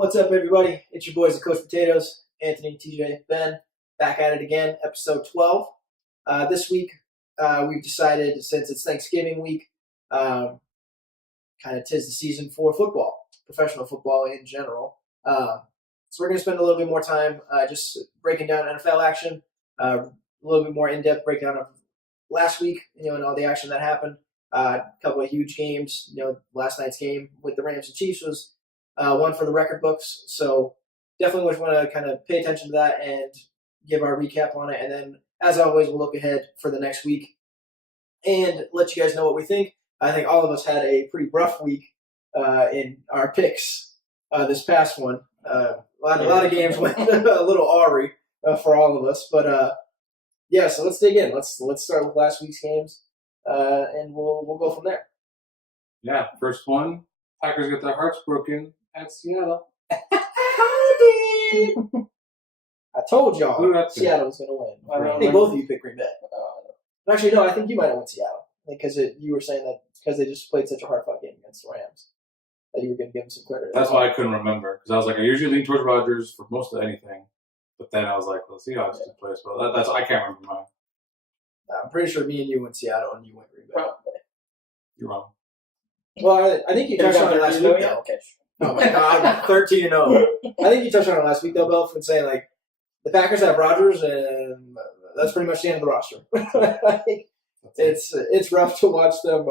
What's up, everybody? It's your boys, the Coach Potatoes, Anthony, TJ, Ben, back at it again, episode 12. This week, we've decided, since it's Thanksgiving week, kind of tis the season for football, professional football in general. So we're going to spend a little bit more time just breaking down NFL action, a little bit more in-depth breakdown of last week, and all the action that happened. A couple of huge games. Last night's game with the Rams and Chiefs was one for the record books. So definitely want to kind of pay attention to that and give our recap on it. And then, as always, we'll look ahead for the next week and let you guys know what we think. I think all of us had a pretty rough week in our picks this past one. A lot of games went a little awry for all of us. But, yeah, so let's dig in. Let's start with last week's games, and we'll go from there. Yeah, first one, Packers get their hearts broken at Seattle. I told y'all Seattle was going to win. I think both of you picked Green Bay. Actually, no, I think you might have won Seattle because you were saying that because they just played such a hard-fought game against the Rams that you were going to give them some credit. That's why I couldn't remember because I was like, I usually lean towards Rodgers for most of anything, but then I was like, well, Seahawks did play as well. That's I can't remember mine. I'm pretty sure me and you went Seattle and you went Green Bay. Probably. You're wrong. Well, I think you touched on it last week, though. Okay. Oh my God, 13-0. I think you touched on it last week, though, Belf, and saying like the Packers have Rodgers, and that's pretty much the end of the roster. It's rough to watch them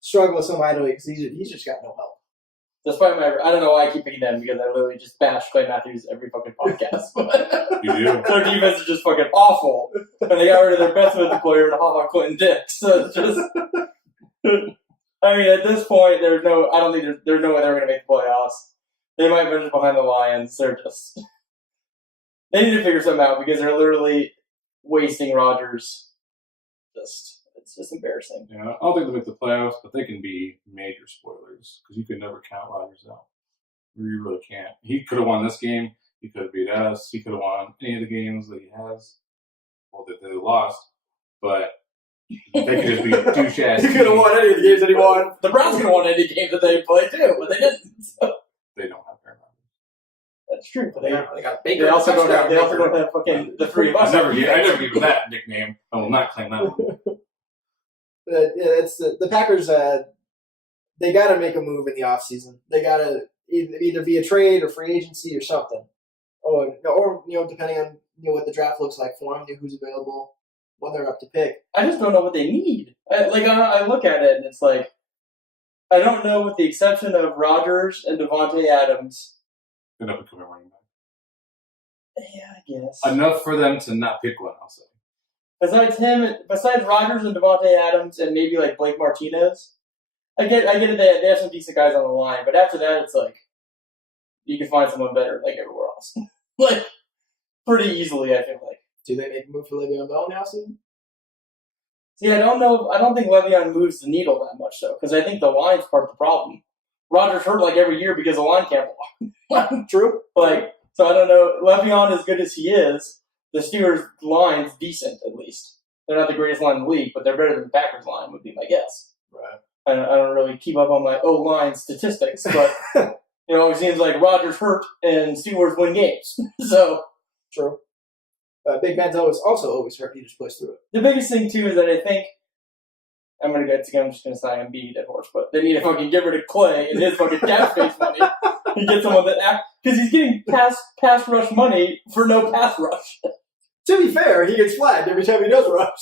struggle so mightily because he's just got no help. Despite I don't know why I keep picking them because I literally just bash Clay Matthews every fucking podcast. You do. Their defense is just fucking awful, and they got rid of their best defensive player and hop on Clinton Dix. So it's just. I mean, at this point, I don't think there's no way they're going to make the playoffs. They might finish behind the Lions. They need to figure something out because they're literally wasting Rodgers. It's just embarrassing. Yeah, I don't think they'll make the playoffs, but they can be major spoilers because you can never count Rodgers out. You really can't. He could have won this game. He could have beat us. He could have won any of the games that he has. Well, that they lost, but. They could just be a douche-ass. He could have won any of the games that he won. The Browns could have won any game that they played too, but they didn't. So. They don't have Aaron Rodgers. That's true. But they got Baker. They also don't have fucking the three of us. I never gave him that nickname. I will not claim that one. It's the Packers. They got to make a move in the offseason. They got to either be a trade or free agency or something, or depending on what the draft looks like for them, who's available. When they're up to pick. I just don't know what they need. I look at it and it's like, I don't know with the exception of Rodgers and Devontae Adams. They're not becoming running back. Yeah, I guess. Enough for them to not pick one, I'll say. Besides Rodgers and Devontae Adams and maybe like Blake Martinez, I get it. They have some decent guys on the line, but after that, it's like you can find someone better like everywhere else. Pretty easily, I feel like. Do they make a move for Le'Veon Bell in the offseason? See, I don't know. I don't think Le'Veon moves the needle that much, though, because I think the line's part of the problem. Rodgers hurt every year because the line can't block. True. So I don't know. Le'Veon, as good as he is, the Steelers' line's decent, at least. They're not the greatest line in the league, but they're better than the Packers' line, would be my guess. Right. I don't really keep up on my O-line statistics, but, it seems like Rodgers hurt and Steelers win games. So. True. Big Ben's also always hurt. He just plays through it. The biggest thing, too, is that I think I'm just going to say I'm beating a dead horse, but they need to fucking get rid of Clay and his fucking cap space money and get someone that because he's getting pass rush money for no pass rush. To be fair, he gets flagged every time he does rush.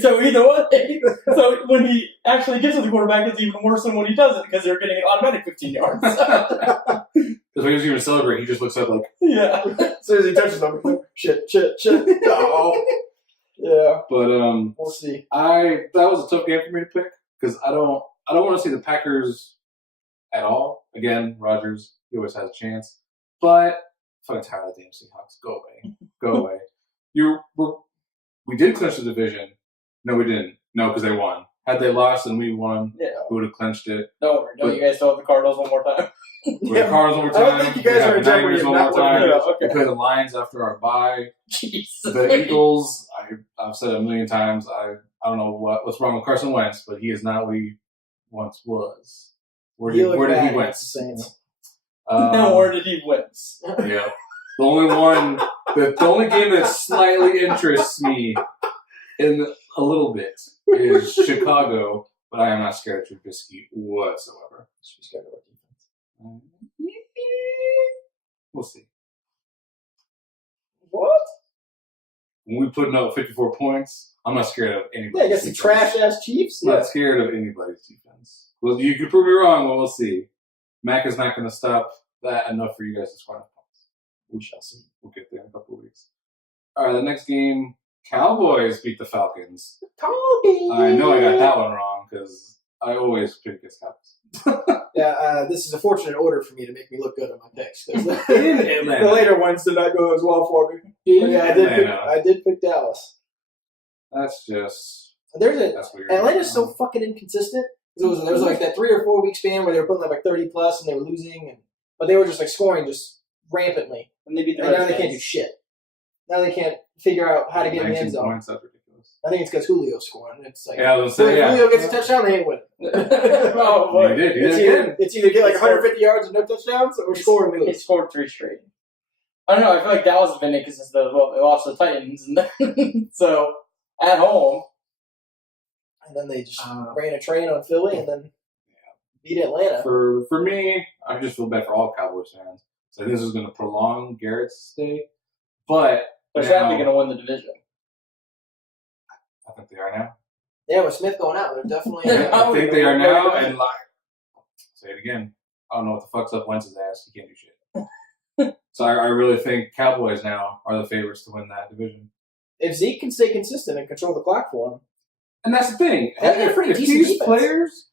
So either way, so when he actually gets to the quarterback, it's even worse than when he doesn't because they're getting an automatic 15 yards. Because when he was even celebrating, he just looks up like, yeah. As soon as he touches them, shit. Oh. Yeah. But we'll see. That was a tough game for me to pick because I don't want to see the Packers at all. Again, Rodgers, he always has a chance. But I'm fucking tired of the damn Seahawks. Go away. We did clinch the division. No, we didn't. No, because they won. Had they lost and we won, we would have clinched it. Don't you guys still have the Cardinals one more time? We have Cardinals one more time. I don't think you guys are in jeopardy of not winning. We play the Lions after our bye. Jeez. The Eagles, I've said it a million times, I don't know what's wrong with Carson Wentz, but he is not what he once was. Where did he went? Saints. No word did he wins. Yeah. The only game that slightly interests me in a little bit is Chicago, but I am not scared of Trubisky whatsoever. Should be scared of our defense. We'll see. What? When we putting up 54 points, I'm not scared of anybody. Yeah, against the trash ass Chiefs. I'm not scared of anybody's defense. Well, you can prove me wrong, but we'll see. Mac is not going to stop that enough for you guys to score enough points. We shall see. We'll get there in a couple of weeks. All right, the next game, Cowboys beat the Falcons. Cowboys. I know I got that one wrong because I always pick against Cowboys. Yeah, this is a fortunate order for me to make me look good on my picks. 'Cause In Atlanta. the later ones did not go as well for me. But yeah, I did pick Dallas. That's just That's weird. Atlanta's so fucking inconsistent. There was like that 3 or 4 week span where they were putting up like 30 plus and they were losing, but they were just like scoring just rampantly. And they beat the And now they Redskins. can't do shit. Now they can't figure out how to get in the end 19 zone. points, that's ridiculous. I think it's because Julio's scoring. It's like Yeah, I was gonna say, if Julio gets a touchdown, they ain't winning. Oh, boy. He did. He It's did either, again. it's either get like 150 yards and no touchdowns, or score and He lose. scored 3 straight. I don't know. I feel like Dallas is vindicated because they lost to the Titans, and then, so at home. And then they just ran a train on Philly and then beat Atlanta. For me, I just feel bad for all Cowboys fans. So this is going to prolong Garrett's stay, but They're now- sadly going to win the division. I think they are now. Yeah, with Smith going out, they're definitely. I think they are now, and like, say it again. I don't know what the fuck's up Wentz's ass. He can't do shit. So I really think Cowboys now are the favorites to win that division. If Zeke can stay consistent and control the clock for him, And that's the thing. They have a pretty If decent these defense. players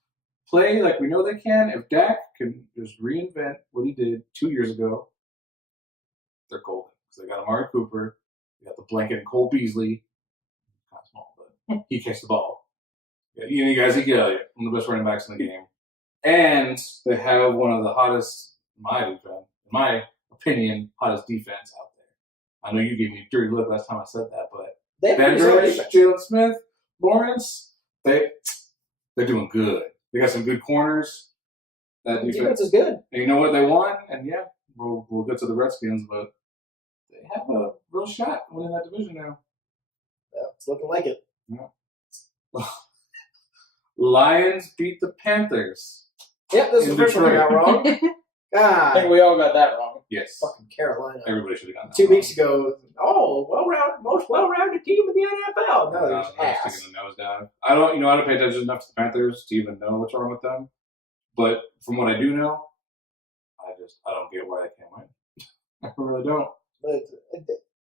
play like we know they can, if Dak can just reinvent what he did 2 years ago, they're golden. Because they got Amari Cooper, they got the blanket and Cole Beasley. Kind of small, but he catches the ball. Yeah, you guys, Zeke Elliott, one of the best running backs in the game. And they have one of the hottest, in my opinion, hottest defense out there. I know you gave me a dirty look last time I said that, but they have pretty solid Vanders, defense. Jalen Smith, Lawrence, they're doing good. They got some good corners. That The defense, defense is good. and you know what, they won, and yeah, we'll get to the Redskins, but they have a real shot winning that division now. Yeah, it's looking like it. Lions beat the Panthers. Yep, this is In the first one I got Detroit. wrong. I think God, we all got that wrong. Yes, fucking Carolina. everybody should have gotten that. 2 weeks ago, most well-rounded team in the NFL. No, they're just I'm ass. sticking the nose down. I don't pay attention enough to the Panthers to even know what's wrong with them. But from what I do know, I don't get why they can't win. I really don't. But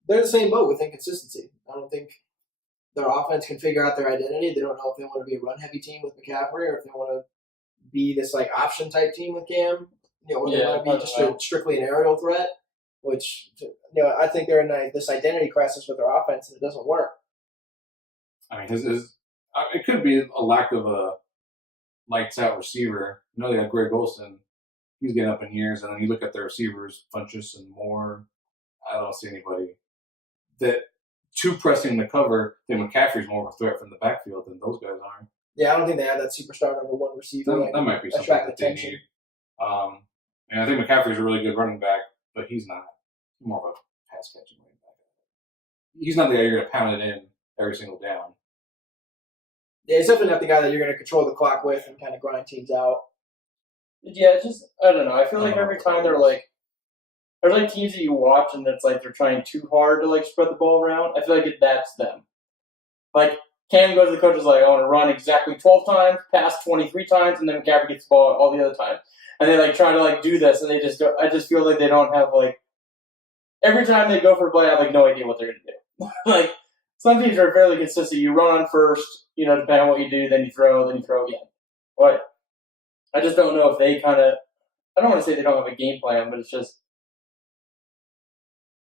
they're the same boat with inconsistency. I don't think their offense can figure out their identity. They don't know if they want to be a run-heavy team with McCaffrey or if they want to be this like option type team with Cam. Or they want to be just strictly an aerial threat. Which I think they're in this identity crisis with their offense, and it doesn't work. I mean, it could be a lack of a lights out receiver. I know they got Greg Olsen. He's getting up in years, and then you look at their receivers, Funchess and Moore. I don't see anybody that too pressing the cover. Then McCaffrey's more of a threat from the backfield than those guys are. Yeah, I don't think they have that superstar number one receiver. That might be something attract that they attention. need. And I think McCaffrey's a really good running back, but he's not. He's more of a pass catching running back. He's not the guy you're going to pound it in every single down. Yeah, he's definitely not the guy that you're going to control the clock with and kind of grind teams out. Yeah, I don't know. I feel like every time there's like teams that you watch and it's like they're trying too hard to like spread the ball around. I feel like that's them. Like Cam goes to the coach is like, I want to run exactly 12 times, pass 23 times, and then McCaffrey gets the ball all the other time. And they like try to like do this, and they just I just feel like they don't have like every time they go for a play, I have like no idea what they're gonna do. Like some teams are fairly consistent. You run on first, depending on what you do, then you throw again. But I just don't know if they kind of. I don't want to say they don't have a game plan, but it's just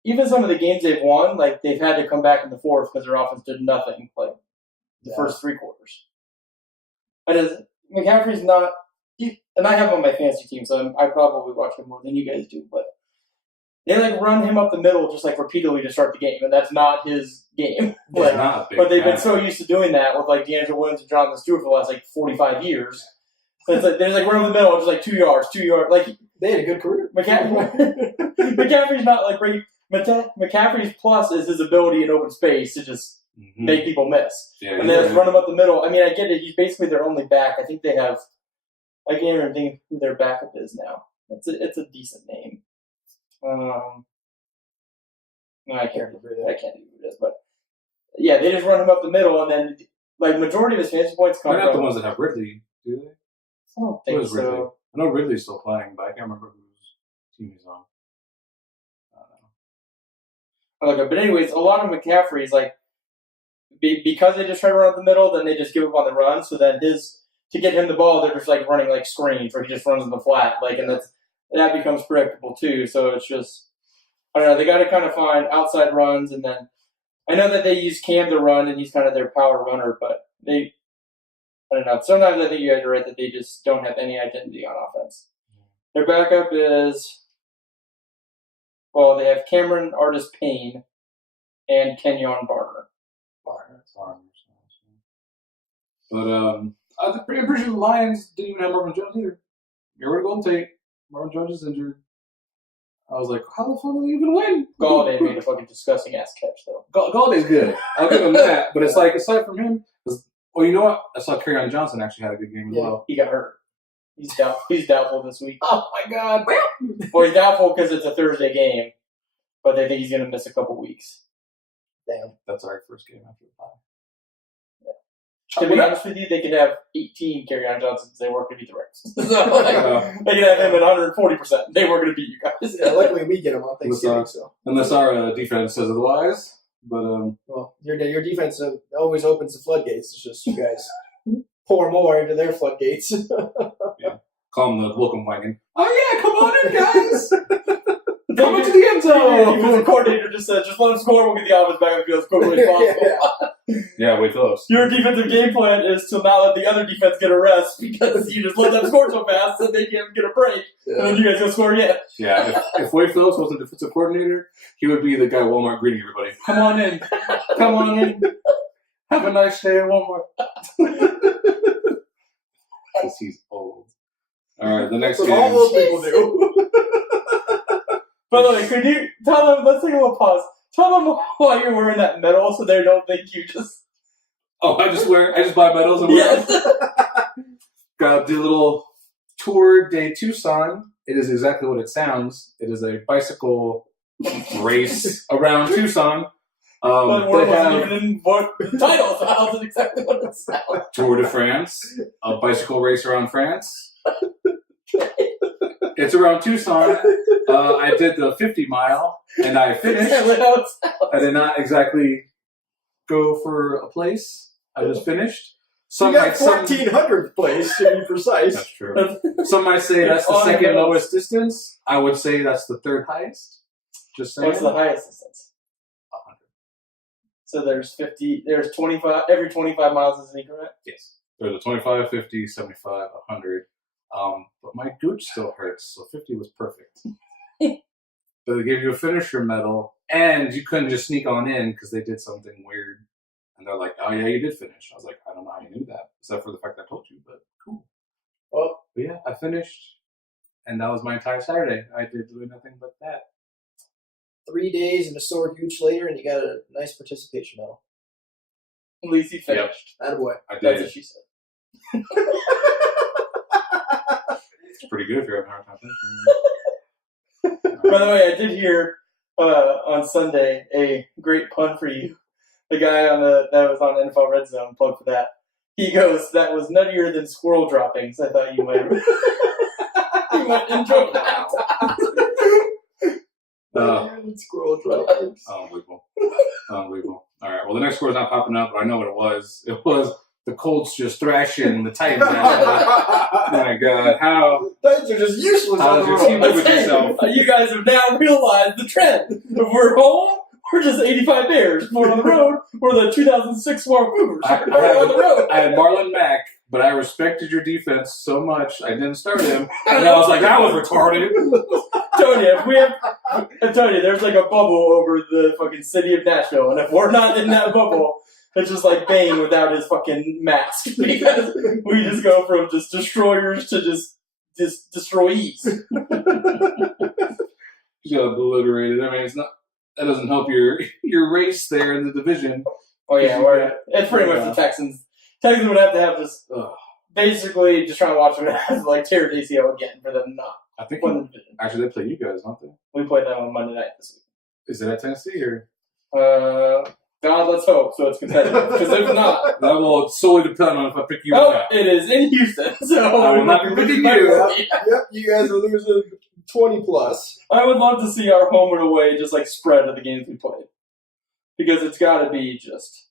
even some of the games they've won, like they've had to come back in the fourth because their offense did nothing, like the first 3 quarters. And McCaffrey's not. And I have him on my fantasy team, so I probably watch him more than you guys do. But they like run him up the middle just like repeatedly to start the game, and that's not his game. He's not a big But they've guy. been so used to doing that with like D'Angelo Williams and Jonathan Stewart for the last like 45 years. So it's like there's like run up the middle, just like 2 yards, 2 yards. Like They had a good career. McCaffrey's not like McCaffrey's plus is his ability in open space to just make people miss. Yeah, And then just run him up the middle. I mean, I get it. He's basically their only back. I think they have. I can't even think who their backup is now. It's a decent name. No, I can't remember who it is. But yeah, they just run him up the middle, and then like majority of his fantasy points come They're from. not the ones that have Ridley, do they? I don't Who think is Ridley? so. I know Ridley's still playing, but I can't remember whose team he's on. I don't know. But anyways, a lot of McCaffrey's like because they just try to run up the middle, then they just give up on the run. So then to get him the ball, they're just like running like screens, where he just runs in the flat, like, and that becomes predictable too. So it's just I don't know. They got to kind of find outside runs, and then I know that they use Cam to run, and he's kind of their power runner, but I don't know. Sometimes I think you guys are right that they just don't have any identity on offense. Their backup is. Well, they have Cameron Artis-Payne and Kenyon Barner. But I'm pretty sure the Lions didn't even have Marvin Jones either. Get rid of Golden Tate. Marvin Jones is injured. I was like, how the fuck did they even win? Galladay made a fucking disgusting ass catch though. Galladay's good. I'll give him that. But it's like, aside from him, well, you know what? I saw Kerryon Johnson actually had a good game as well. He got hurt. He's doubtful this week. Oh my God! Well, he's doubtful because it's a Thursday game, but they think he's going to miss a couple weeks. Damn. That's our first game after the bye. To be honest with you, they could have 18 Kerryon Johnsons. They weren't going to beat the Rams. So, they could have him at 140%. They weren't going to beat you guys. Yeah, luckily we get him on Thanksgiving. Unless our defense says otherwise. But well, your defense always opens the floodgates. It's just you guys pour more into their floodgates. Yeah. Call them the welcome wagon. Oh yeah, come on in, guys. Come into the end zone. The coordinator just said, just let them score. We'll get the offense back on the field as quickly as possible. Yeah, Wade Phillips. Your defensive game plan is to not let the other defense get a rest because you just let them score so fast that they can't get a break. Yeah. And then you guys go score again. Yeah, if Wade Phillips was a defensive coordinator, he would be the guy at Walmart greeting everybody. Come on in. Come on in. Have a nice day at Walmart. Because he's old. All right, the next game. All those people do. By the way, could you tell them, let's take a little pause. Tell them why you're wearing that medal so they don't think you just... Oh, I just buy medals and wear them. Got the little Tour de Tucson. It is exactly what it sounds. It is a bicycle race around Tucson. But we're wasn't even in what the title sounds exactly what it sounds. Tour de France, a bicycle race around France. It's around Tucson. I did the 50 mile and I finished. I did not exactly go for a place. I just finished. You got 1,400th place to be precise. That's true. Some might say that's the second lowest distance. I would say that's the third highest. Just saying. What's the highest distance? 100. So there's 50. There's 25. Every 25 miles is an increment. Yes. There's a 25, 50, 75, 100. But my gooch still hurts, so 50 was perfect. But they gave you a finisher medal, and you couldn't just sneak on in because they did something weird. And they're like, oh, yeah, you did finish. I was like, I don't know how you knew that, except for the fact that I told you, but cool. Well, but yeah, I finished, and that was my entire Saturday. I did do nothing but that. 3 days and a sore gooch later, and you got a nice participation medal. At least he finished. Yep. Attaboy. I did. That's what she said. It's pretty good if you're having a hard time thinking. By the way, I did hear on Sunday a great pun for you. The guy that was on NFL Red Zone, plug for that. He goes, "That was nuttier than squirrel droppings." I thought you might enjoy that. Squirrel droppings. Unbelievable. Unbelievable. All right. Well, the next score is not popping up, but I know what it was. It was the Colts just thrashing the Titans. Oh my God! How Titans are just useless. How does your team live with yourself? You guys have now realized the trend. If we're home, we're just 85 Bears. If we're on the road, we're the 2006 Swamp Cougars. On the road. I had Marlon Mack, but I respected your defense so much, I didn't start him. And I was like, that was retarded. I'm telling you, there's like a bubble over the fucking city of Nashville, and if we're not in that bubble, it's just like Bane without his fucking mask. Because we just go from just destroyers to just destroyees. You got obliterated. I mean, it's not. That doesn't help your race there in the division. Oh yeah, it's pretty much the Texans. Texans would have to have just basically just trying to watch them have like tear ACL again for them not I think win the division. actually they play you guys, don't they? We played them on Monday night this week. Is it at Tennessee or? God, let's hope so. It's competitive because if not, That will solely depend on if I pick you or oh, not. it is in Houston. So I will not be picking you. Yep, you guys are losing 20 plus. I would love to see our home and away just like spread of the games we played because it's got to be just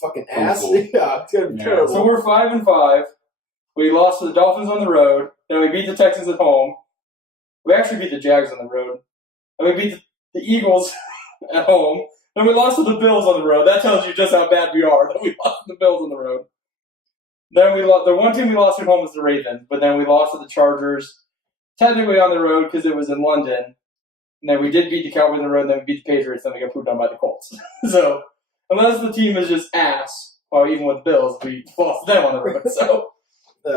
Fucking ass. Cool. Yeah, it's gonna be Yeah. terrible. So we're 5-5. We lost to the Dolphins on the road. Then we beat the Texans at home. We actually beat the Jags on the road. And we beat the Eagles at home. Then we lost to the Bills on the road. That tells you just how bad we are that we lost to the Bills on the road. Then we lost. The one team we lost at home was the Ravens, but then we lost to the Chargers, technically on the road because it was in London. And then we did beat the Cowboys on the road. And then we beat the Patriots. Then we got pooped on by the Colts. So unless the team is just ass, or even with Bills, we lost to them on the road. So.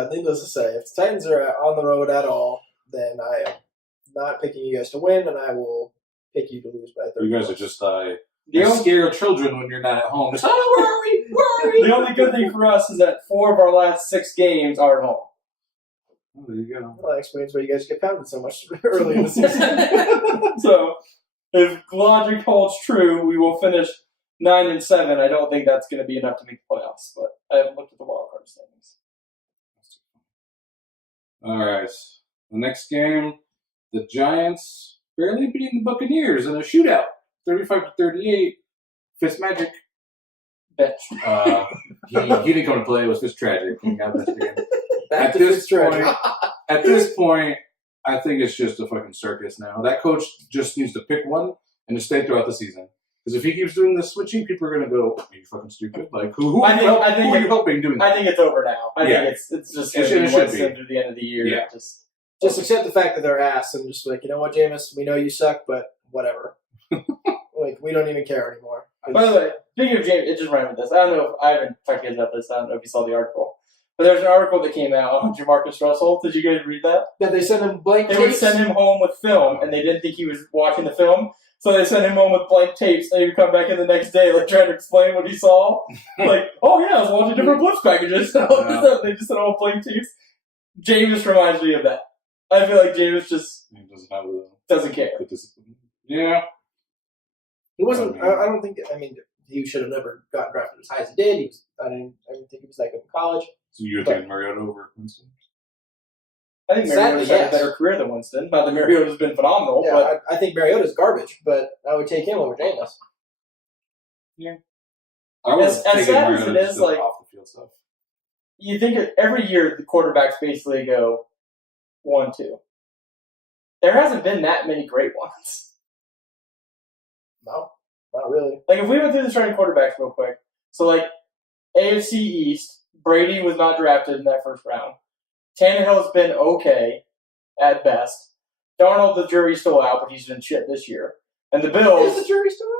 Needless to say, if the Titans are on the road at all, then I am not picking you guys to win, and I will pick you to lose by 30. You guys are just The you only, scare children when you're not at home. Just, oh, where are we? Where are we? the only good thing for us is that 4 of our last 6 games are at home. Oh, there you go. Well, that explains why you guys get pounded so much early in the season. So, if logic holds true, we will finish 9-7. I don't think that's going to be enough to make the playoffs, but I haven't looked at the wild card standings. All right. The next game, the Giants barely beating the Buccaneers in a shootout, 35-38. Fitzmagic. Bench. He didn't come to play. It was Fitztragic. He got this game. Back At to this Fitztragic. point, At this point, I think it's just a fucking circus now. That coach just needs to pick one and to stay throughout the season. Because if he keeps doing the switching, people are going to go, are you fucking stupid? Like, who I think are you helping doing I that? think it's over now. I Yeah. think it's just It going should- to it be should Winston be. through the end of the year. Yeah. Just accept the fact that they're ass and just like, you know what, Jameis, we know you suck, but whatever. Like, we don't even care anymore. By the way, speaking of James, it just reminded me of this. I don't know if I haven't talked to you guys about this. I don't know if you saw the article. But there's an article that came out on Jamarcus Russell. Did you guys read that? That they send him blank They would tapes. send him home with film, and they didn't think he was watching the film. So they sent him home with blank tapes, and he would come back in the next day, like, trying to explain what he saw. Like, oh yeah, I was watching different blitz packages. And all this stuff. They just sent him home blank tapes. Jameis reminds me of that. I feel like Jameis just He doesn't have the doesn't care. discipline. Yeah. He wasn't. I don't think. I mean, he should have never gotten drafted as high as he did. He was. I didn't think he was that good in college. So you would take Mariota over Winston? I think Mariota's Sadly, had a better career than Winston. Not that Mariota's been phenomenal, Yeah, but I think Mariota's garbage, but I would take him over Jameis. I would As take sad as Mariota it is, just like- off the field stuff. you think every year the quarterbacks basically go 1-2. There hasn't been that many great ones. No, not really. Like, if we went through the starting quarterbacks real quick. So, like, AFC East, Brady was not drafted in that first round. Tannehill's been okay at best. Darnold, the jury's still out, but he's been shit this year. And the Is Bills, the jury still out?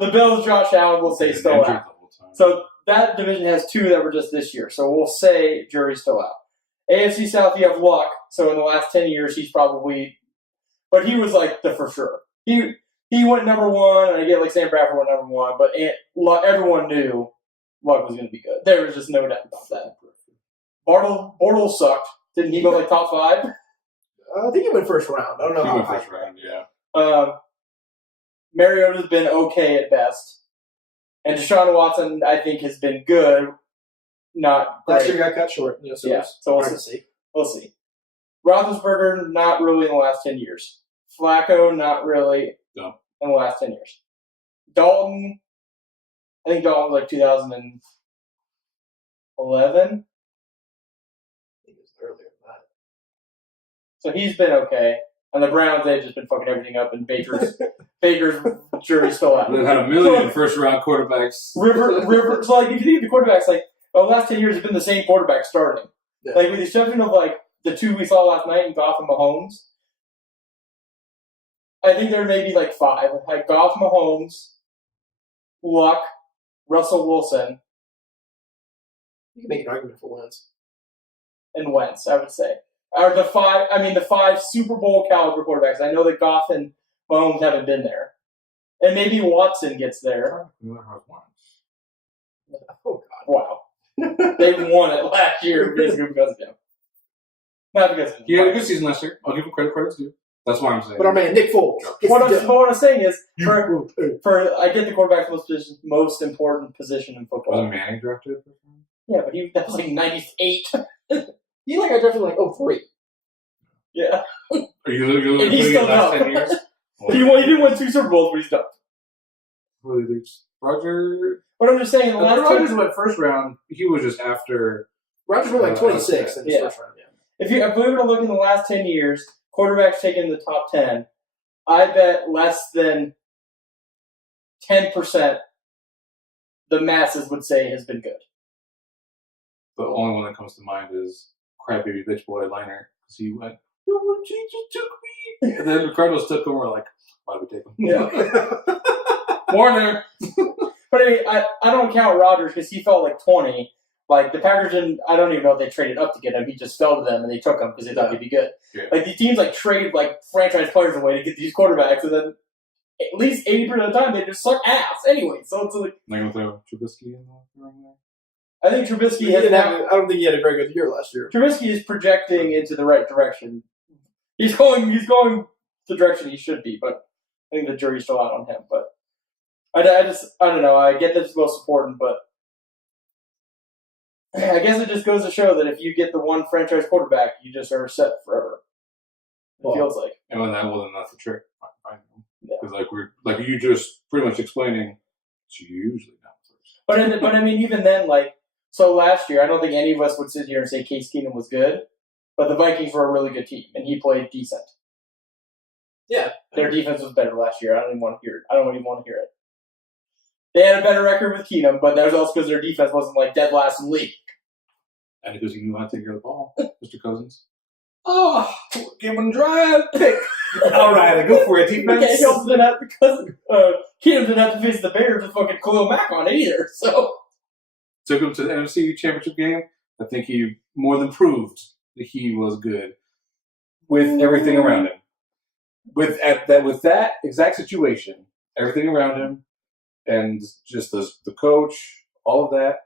the Bills, Josh Allen will say He's still injured out. the whole time. So that division has 2 that were just this year. So we'll say jury's still out. AFC South, you have Luck. So in the last 10 years, he's probably, but he was like the for sure. He went number 1, and I get like Sam Bradford went number 1, but everyone knew Luck was going to be good. There was just no doubt about that. Bortles sucked. Didn't he go like top 5? I think he went first round. I don't know He how went high. first round, yeah. Mariota's been okay at best. And Deshaun Watson, I think, has been good. Not great. Last year got cut short. You know, so Yeah, it's so we'll hard see. to see. We'll see. Roethlisberger, not really in the last 10 years. Flacco, not really No. in the last 10 years. Dalton, I think Dalton was like 2011. I think it was earlier than that. So he's been okay. And the Browns, they've just been fucking everything up, and Baker's jury's still out. They've had a million first round quarterbacks. River. So, like, if you think of the quarterbacks, like, the last 10 years have been the same quarterback starting. Yeah. Like, with the exception of, like, the 2 we saw last night in Goff and Mahomes, I think there may be, like, 5. Like, Goff, Mahomes, Luck, Russell Wilson, You can make an argument for Wentz. and Wentz, I would say. are the five Super Bowl caliber quarterbacks. I know that Goff and Mahomes haven't been there, and maybe Watson gets there. Oh God. Wow, they won it last year basically because of him. Not because of him. He had a good season last year. I'll give him credit's due. That's why I'm saying. But our man Nick Foles. What I'm saying is, for I get the quarterback's most important position in football. Wasn't Manning drafted? Yeah, but that was like 98. You like I drafted like 03. Yeah. Are you And he's looking at still the last up. 10 years? He didn't win 2 Super Bowls, but he's done. Roger. But I'm just saying, the last Rodgers went first round. He was just after. Rodgers went like 26 in his Yeah. first round. Yeah. if we were to look in the last 10 years, quarterbacks taken in the top 10, I bet less than 10% the masses would say has been good. The only one that comes to mind is crybaby bitch boy Liner, because he went, "No one just took me," and then the Cardinals took him. We're like, "Why did we take him?" Yeah. Warner. But I mean, I don't count Rodgers because he felt like 20. Like the Packers didn't. I don't even know if they traded up to get him. He just fell to them and they took him because they thought he'd be good. Yeah. Like these teams like trade like franchise players away to get these quarterbacks, and then at least 80% of the time they just suck ass anyway. So it's like They're gonna throw Trubisky in the room there. I think Trubisky I don't think he had a very good year last year. Trubisky is projecting into the right direction. He's going the direction he should be, but I think the jury's still out on him. But I don't know. I get that it's most important, but I guess it just goes to show that if you get the one franchise quarterback, you just are set forever. It feels like. And when that's the trick. Yeah. Because like you just pretty much explaining, it's usually not first. But I mean, even then, like, so last year, I don't think any of us would sit here and say Case Keenum was good, but the Vikings were a really good team, and he played decent. Yeah. Their defense was better last year. I don't even want to hear it. I don't even want to hear it. They had a better record with Keenum, but that was also because their defense wasn't like dead last in the league. And because he knew how to take care of the ball, Mr. Cousins. Oh, give him a drive pick. All right, go for it, defense. Okay, he also didn't have because Keenum didn't have to face the Bears with fucking Khalil Mack on it either. So Took him to the NFC Championship game. I think he more than proved that he was good with everything around him. With that exact situation, everything around him, and just the coach, all of that,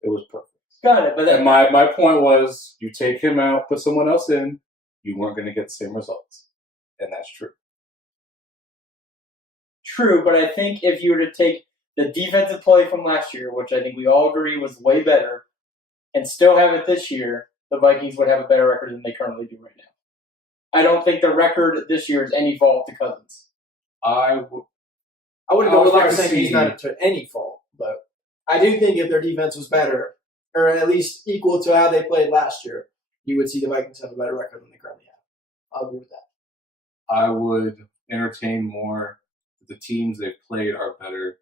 it was perfect. got it. But And my point was, you take him out, put someone else in, you weren't going to get the same results, and that's true. True, but I think if you were to take the defensive play from last year, which I think we all agree was way better, and still have it this year, the Vikings would have a better record than they currently do right now. I don't think the record this year is any fault to Cousins. I wouldn't go I would as far like as to saying he's see- not to any fault, but I do think if their defense was better, or at least equal to how they played last year, you would see the Vikings have a better record than they currently have. I'll agree with that. I would entertain more that the teams they've played are better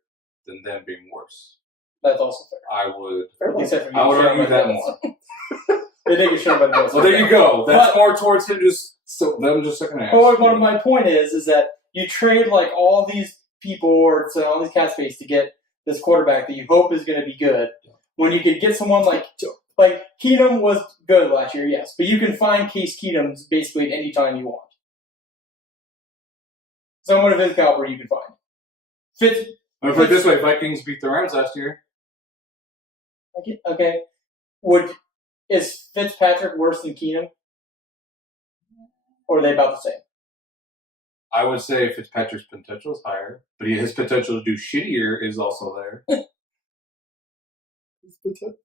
than them being worse. That's also fair. I would Except for I would getting argue shut that by the more. Bills. They think you're shut by the Bills. Well, there you go. That's But- more towards him them just second half. But one of my point is that you trade like all these people or so all these cap space to get this quarterback that you hope is going to be good. When you could get someone like Keenum was good last year, yes, but you can find Case Keenums basically at any time you want. Someone of his caliber you can find. Fitz, I'll put it this way: Vikings beat the Rams last year. okay. Is Fitzpatrick worse than Keenum? Or are they about the same? I would say Fitzpatrick's potential is higher, but his potential to do shittier is also there.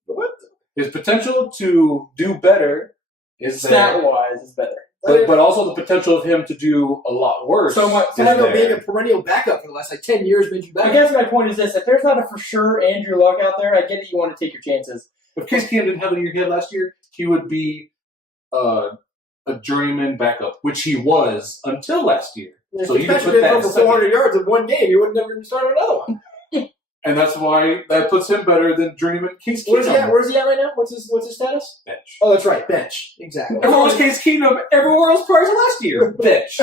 What? His potential to do better is there, Stat-wise, is better. but also the potential of him to do a lot worse. So is I know there. being a perennial backup for the last 10 years made you I better. guess my point is this: if there's not a for sure Andrew Luck out there, I get that you want to take your chances. If Case Keenum didn't have it in your head last year, he would be a journeyman backup, which he was until last year. So you can Especially put if that they in throw for second. 400 yards in one game, you would never even start another one. And that's why that puts him better than journeyman Case Where's he at? Keenum. Where's he at right now? What's his status? Bench. Oh, that's right, bench. Exactly. Everyone was Case Keenum everywhere else prior to last year. Bench.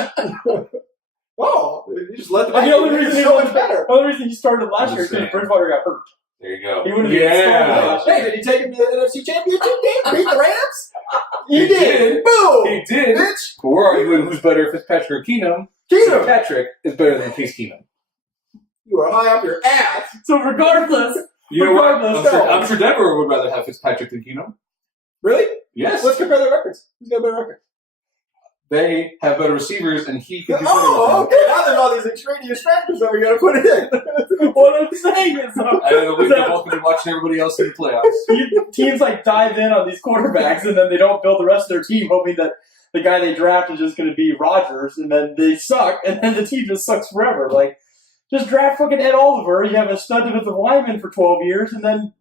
Oh, you just let the The only Vikings reason do he so won- much better. The only reason he started last I'm year is just because saying. Bridgewater got hurt. There you go. He wouldn't have even started last year. Hey, did he take him to the NFC Championship game? Beat the Rams? You did. Boom. He did. Bitch. But we're arguing who's better, Fitzpatrick or Keenum. Keenum. Fitzpatrick is better than Case Keenum. You are high up your ass. So regardless, You know what? Regardless, I'm sure Denver would rather have Fitzpatrick than Keenum. Really? Yes. Let's compare their records. Who's got a better record? They have better receivers, and he can do Oh, better okay. Now there's all these extraneous factors that we gotta put in. what I'm saying is, with them. And then we can both be watching everybody else in the playoffs. teams like dive in on these quarterbacks, and then they don't build the rest of their team, hoping that the guy they draft is just going to be Rodgers, and then they suck, and then the team just sucks forever. Like, just draft fucking Ed Oliver. You have a stud defensive lineman for 12 years, and then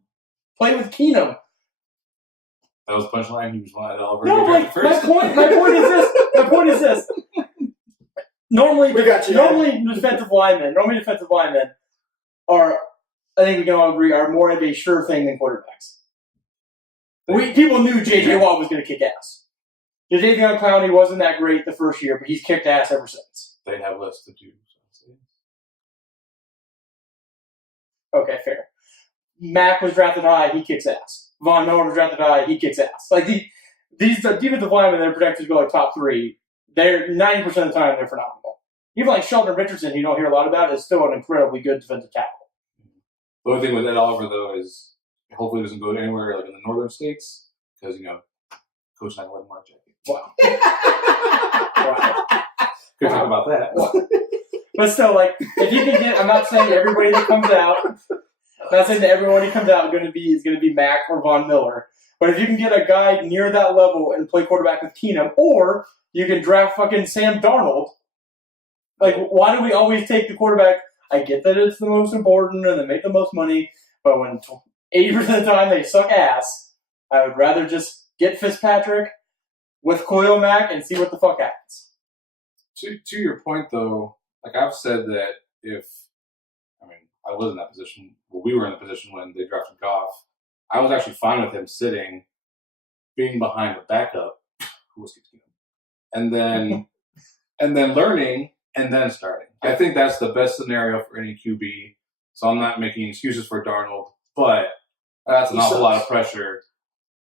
play with Keenum. That was punchline. He was one of Oliver. No, like my point is this. Normally, We got you. defensive linemen are, I think we can all agree, are more of a sure thing than quarterbacks. People knew J.J. Watt was going to kick ass. Jadeveon Clowney wasn't that great the first year, but he's kicked ass ever since. They have less to do. Okay, fair. Mack was drafted high, he kicks ass. Von Miller was drafted high, he kicks ass. Like these defensive linemen that are projected to go like top 3, they're 90% of the time they're phenomenal. Even like Sheldon Richardson, you don't hear a lot about, is still an incredibly good defensive tackle. The only thing with Ed Oliver though is hopefully he doesn't go anywhere like in the northern states because Coach not letting Mark Jackson. Wow. Could talk about that. But still, like, if you can get, I'm not saying everybody that comes out, I'm not saying that everyone who comes out is going to be Mack or Von Miller. But if you can get a guy near that level and play quarterback with Keenum, or you can draft fucking Sam Darnold, like, why do we always take the quarterback? I get that it's the most important and they make the most money, but when 80% of the time they suck ass, I would rather just get Fitzpatrick with Khalil Mack and see what the fuck happens. To your point though, like I've said that I was in that position. Well, we were in the position when they drafted Goff. I was actually fine with him sitting, being behind a backup who was keeping him, and then learning and then starting. I think that's the best scenario for any QB. So I'm not making excuses for Darnold, but that's an awful lot of pressure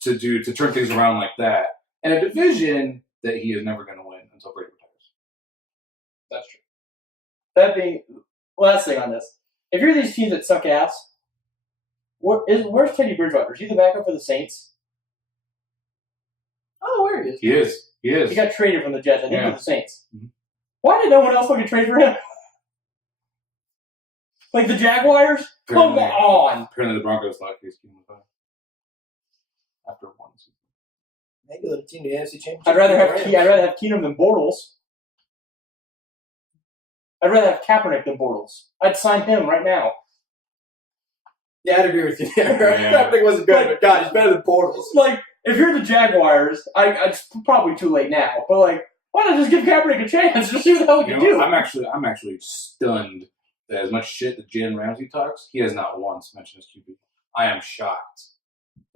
to turn things around like that in a division that he is never going to win until Brady retires. That's true. That being, last thing on this. If you're these teams that suck ass, where's Teddy Bridgewater? Is he the backup for the Saints? Oh, where he is. He is. He got traded from the Jets, I think, Yeah. to the Saints. Mhm. Why did no one else fucking trade for him? Like the Jaguars? Come Apparently- on! Apparently the Broncos thought he was keeping him after one season. Maybe let a team to the NFC Championship. I'd rather have Keenum than Bortles. I'd rather have Kaepernick than Bortles. I'd sign him right now. Yeah, I'd agree with you there. Yeah. Kaepernick wasn't good, but God, he's better than Bortles. Like, if you're the Jaguars, it's probably too late now, but like, why not just give Kaepernick a chance? Just see what the hell he can do. I'm actually stunned that as much shit that Jalen Ramsey talks, he has not once mentioned his QB. I am shocked.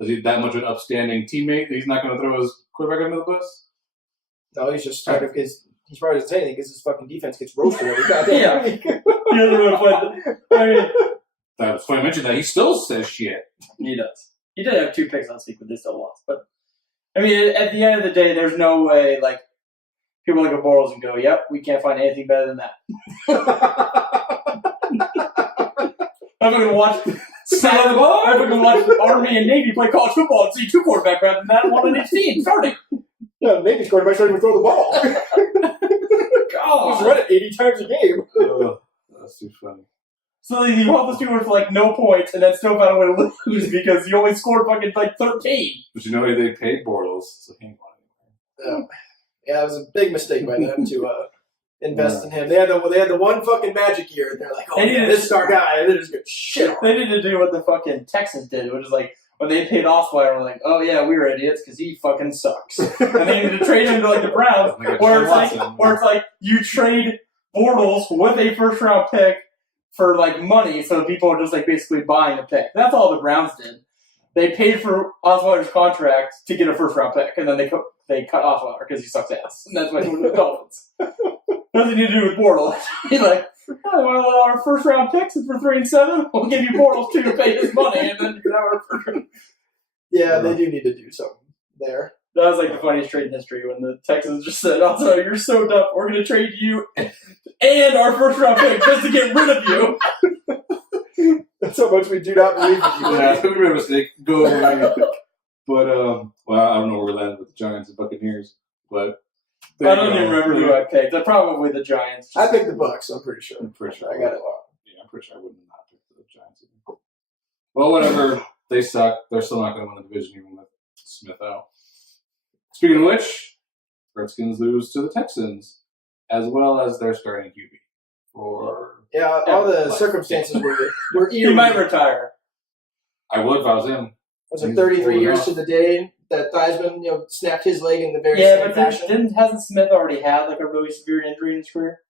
Is he that much of an upstanding teammate that he's not going to throw his quarterback under the bus? No, he's just tired of his. He's probably doesn't say anything because his fucking defense gets roasted every goddamn Yeah. week. He doesn't really play. I mean, That was funny to mention that. He still says shit. he does. He did have 2 picks last week, but they still lost. But I mean, at the end of the day, there's no way like people look at Bortles and go, "Yep, we can't find anything better than that." I'm going to watch. I'm going to watch the Army and Navy play college football and see 2 quarterbacks better than that, and one on each team starting. Yeah, maybe quarterback's not even throw the ball. He's run it 80 times a game. That's too funny. So you held this team for like no points, and then still found a way to lose because you only scored fucking like 13. But you know who they paid Bortles, so he ain't going anywhere. Yeah, it was a big mistake by them to invest in him. They had the one fucking magic year, and they're like, "Oh, yeah, this is our guy." And they're just good shit. On They need to do what the fucking Texans did, which is like when they paid Osweiler, we're like, "Oh yeah, we were idiots because he fucking sucks," and they need to trade him to like the Browns, where it's like you trade Bortles with a first round pick for like money, so people are just like basically buying a pick. That's all the Browns did. They paid for Osweiler's contract to get a first round pick, and then they cut Osweiler because he sucks ass, and that's what he went to the Dolphins. Nothing to do with Bortles. He's like, "Oh, one of our first round picks is for 3 and 7. We'll give you Bortles 2 to pay his money, and then you can have our first round." Yeah, they do need to do something there. That was like the funniest trade in history when the Texans just said, "Also, you're so dumb. We're going to trade you and our first round pick just to get rid of you." That's how much we do not believe in you. Yeah, we made a mistake. Go away. But well, I don't know where we landed with the Giants and Buccaneers, but I don't even remember who I picked. Probably the Giants. I picked the Bucks. I'm pretty sure. I'm pretty sure I got it. Yeah, I'm pretty sure I wouldn't have not picked the Giants. Either. Well, whatever. They suck. They're still not going to win the division even with Smith out. Speaking of which, Redskins lose to the Texans, as well as their starting QB. Yeah, all the circumstances were He eerie. might retire. I would if I was him. Was it 33 years to the day that Theismann, snapped his leg in the very Yeah, same but fashion? hasn't Smith already had like a really severe injury in his career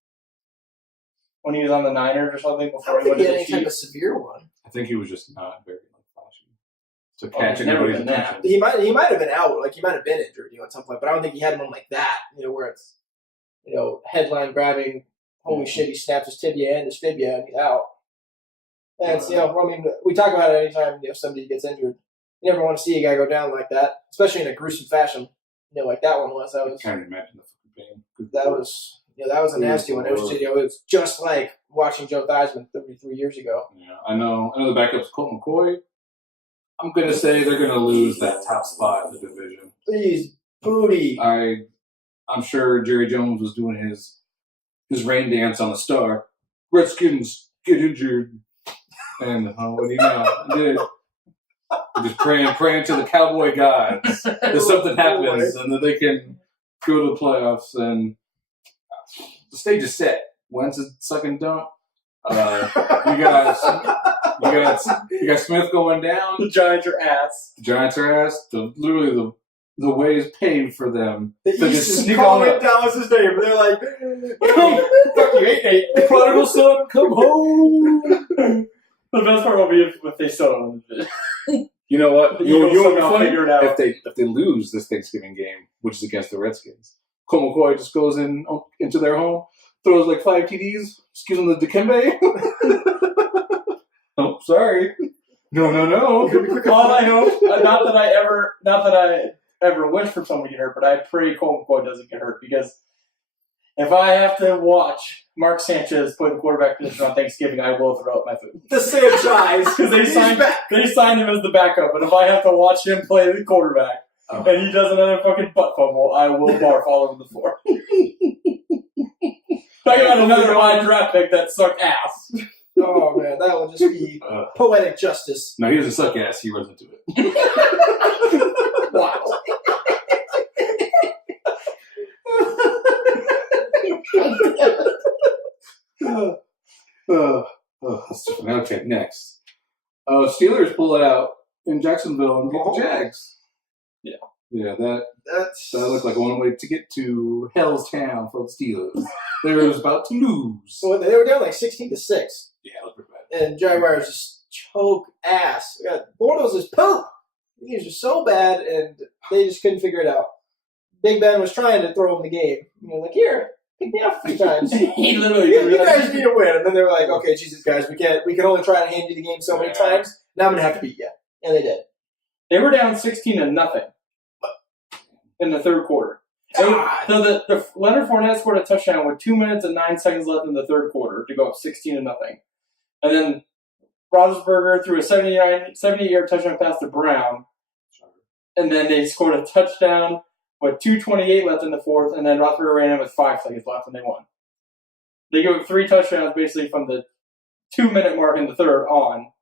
when he was on the Niners or something I before don't he think went he to had the any type of Chiefs? severe one. I think he was just not very flashy to Oh, catch he's never anybody's been that. attention. He might have been out, like he might have been injured, at some point. But I don't think he had one like that, where it's, headline grabbing. Holy shit! He snapped his tibia and his fibia, and he's out. And it's, we talk about it anytime somebody gets injured. You never want to see a guy go down like that, especially in a gruesome fashion. Like that one was. I can't imagine the fucking pain. That was a nasty one. It was just like watching Joe Theismann 33 years ago. Yeah, I know the backup's Colt McCoy. I'm gonna say they're gonna lose that top spot in the division. Please, booty. I'm sure Jerry Jones was doing his rain dance on the star. Redskins get injured, and what do you know? I did. Just praying to the Cowboy gods that something happens and that they can go to the playoffs. And the stage is set. Wentz is sucking dump. You got Smith going down. The Giants are ass. The Giants are ass. Literally the way is paved for them. The to East just is sneak calling on up. Dallas's name, but they're like, fuck you, 8-8. Prodigal son, come home. The best part will be if they still don't win the division. You know what? The You Eagles know somehow what's funny? figure it out. If they lose this Thanksgiving game, which is against the Redskins, Colt McCoy just goes into their home, throws like 5 TDs, just gives them the Dikembe. Oh, sorry. No. All I hope, not that I ever wish for someone to get hurt, but I pray Colt McCoy doesn't get hurt, because if I have to watch Mark Sanchez play the quarterback position on Thanksgiving, I will throw up my food. The Sanchez. Because they signed him as the backup, and if I have to watch him play the quarterback and he does another fucking butt fumble, I will barf all over the floor. I got another high draft pick that sucked ass. Oh, man, that would just be poetic justice. No, he doesn't suck ass. He runs into it. Wow. Okay, next. Steelers pull it out in Jacksonville and get the Jags. Yeah. Yeah, that That's looked like one way to get to Hell's Town for the Steelers. They were about to lose. So they were down like 16-6, Yeah, it looked pretty bad. and Jaguars just choke ass. We got Bortles is poop. He was just so bad, and they just couldn't figure it out. Big Ben was trying to throw him the game. Like, here, pick me up a few times. He literally You guys need to win. And then they were like, okay, Jesus, guys, we can only try to hand you the game so many times. Now I'm going to have to beat you. And they did. They were down 16-0 in the third quarter. God. So the Leonard Fournette scored a touchdown with 2 minutes and 9 seconds left in the third quarter to go up 16-0. And then Roethlisberger threw a 70-yard touchdown pass to Brown. And then they scored a touchdown with 2:28 left in the fourth, and then Roethlisberger ran in with 5 seconds left, and they won. They gave up 3 touchdowns basically from the 2-minute mark in the third on.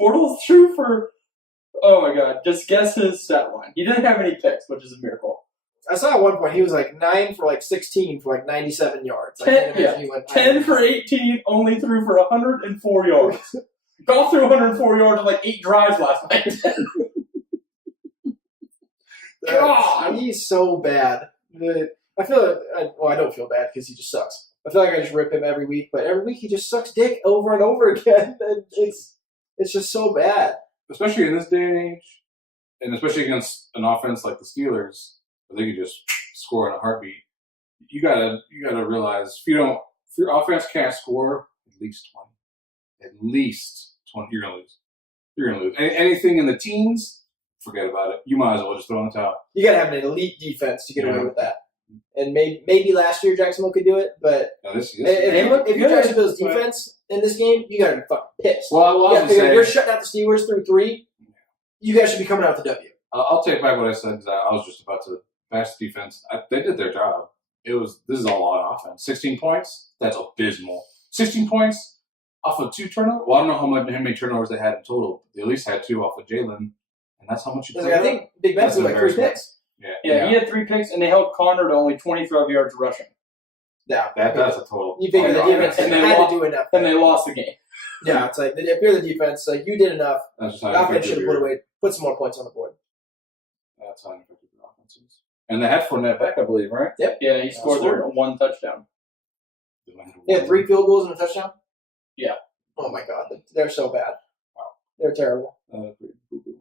Bortles threw for, oh my god, just guess his stat line. He didn't have any picks, which is a miracle. I saw at one point he was like 9 for like 16 for like 97 yards. I 10, can't imagine yeah, he went 10 for 18, only threw for 104 yards. Goff threw 104 yards on like 8 drives last night. God. He's so bad. I feel like, I don't feel bad because he just sucks. I feel like I just rip him every week, but every week he just sucks dick over and over again. And it's just so bad. Especially in this day and age, and especially against an offense like the Steelers, where they can just score in a heartbeat. You gotta realize if your offense can't score at least 20, you're gonna lose. Anything in the teens, forget about it. You might as well just throw in the towel. You got to have an elite defense to get away Yeah. with that. And maybe last year Jacksonville could do it, but Now, this if you're Jacksonville's defense in this game, you got to be fucking pissed. well, I You was gotta going figure to you're say, shutting out the Steelers through 3. You guys should be coming out with the W. I'll take back what I said because I was just about to bash the defense. They did their job. This is all on offense. 16 points, that's abysmal. 16 points off of 2 turnovers. Well, I don't know how many turnovers they had in total. They at least had 2 off of Jalen, and that's how much you I think Big Ben That's threw like 3 embarrassing. picks. Yeah, he had 3 picks, and they held Connor to only 25 yards rushing, Yeah, That's a total. you figure the defense And they had lost- to do enough. and they lost the game. Yeah, it's like if you're the defense, like you did enough. That's just how The offense effective should have put some more points on the board. That's how effective the offense is. And they had Fournette back, I believe, right? Yeah, he scored their 1 touchdown. Yeah, 3 field goals and a touchdown. Yeah. Oh my God, they're so bad. Wow, they're terrible.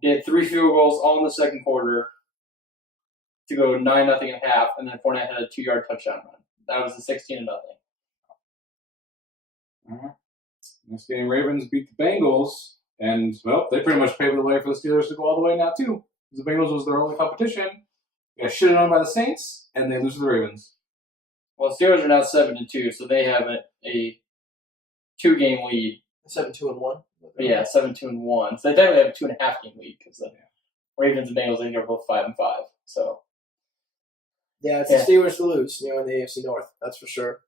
He had 3 field goals all in the second quarter to go 9-0 at half, and then Fournette had a 2-yard touchdown run. That was a 16-0. Alright. Next game, Ravens beat the Bengals, and well, they pretty much paved the way for the Steelers to go all the way now too. The Bengals was their only competition. They got shitted on by the Saints, and they lose to the Ravens. Well, Steelers are now 7-2, so they have a 2-game lead. 7-2-1. Yeah, 7-2-1. So they definitely have a 2.5-game lead because the Ravens and Bengals, I think, are both 5-5. So Yeah, it's the Steelers to lose, in the AFC North. That's for sure.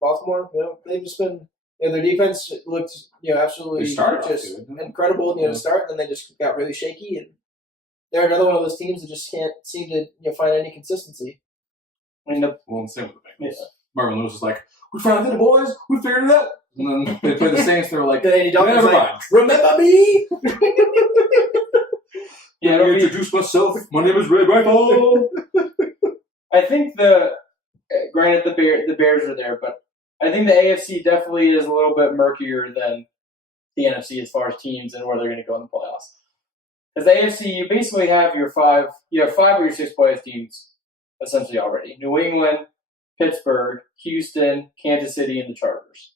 Baltimore, they've just been, their defense looked, absolutely They started just off good. incredible, to start, and then they just got really shaky, and they're another one of those teams that just can't seem to find any consistency. I mean, Well, same with the Bengals. Yeah. Marvin Lewis was like, "We finally did it, boys. We figured it out." And then they played the Saints. They were like, Then Andy Dalton was "Never like, mind." remember me? yeah, Let it'll me be- introduce myself. My name is Ray Rifle. I think granted the Bears are there, but I think the AFC definitely is a little bit murkier than the NFC as far as teams and where they're going to go in the playoffs. Because the AFC, you basically have you have 5 of your 6 playoff teams essentially already: New England, Pittsburgh, Houston, Kansas City, and the Chargers.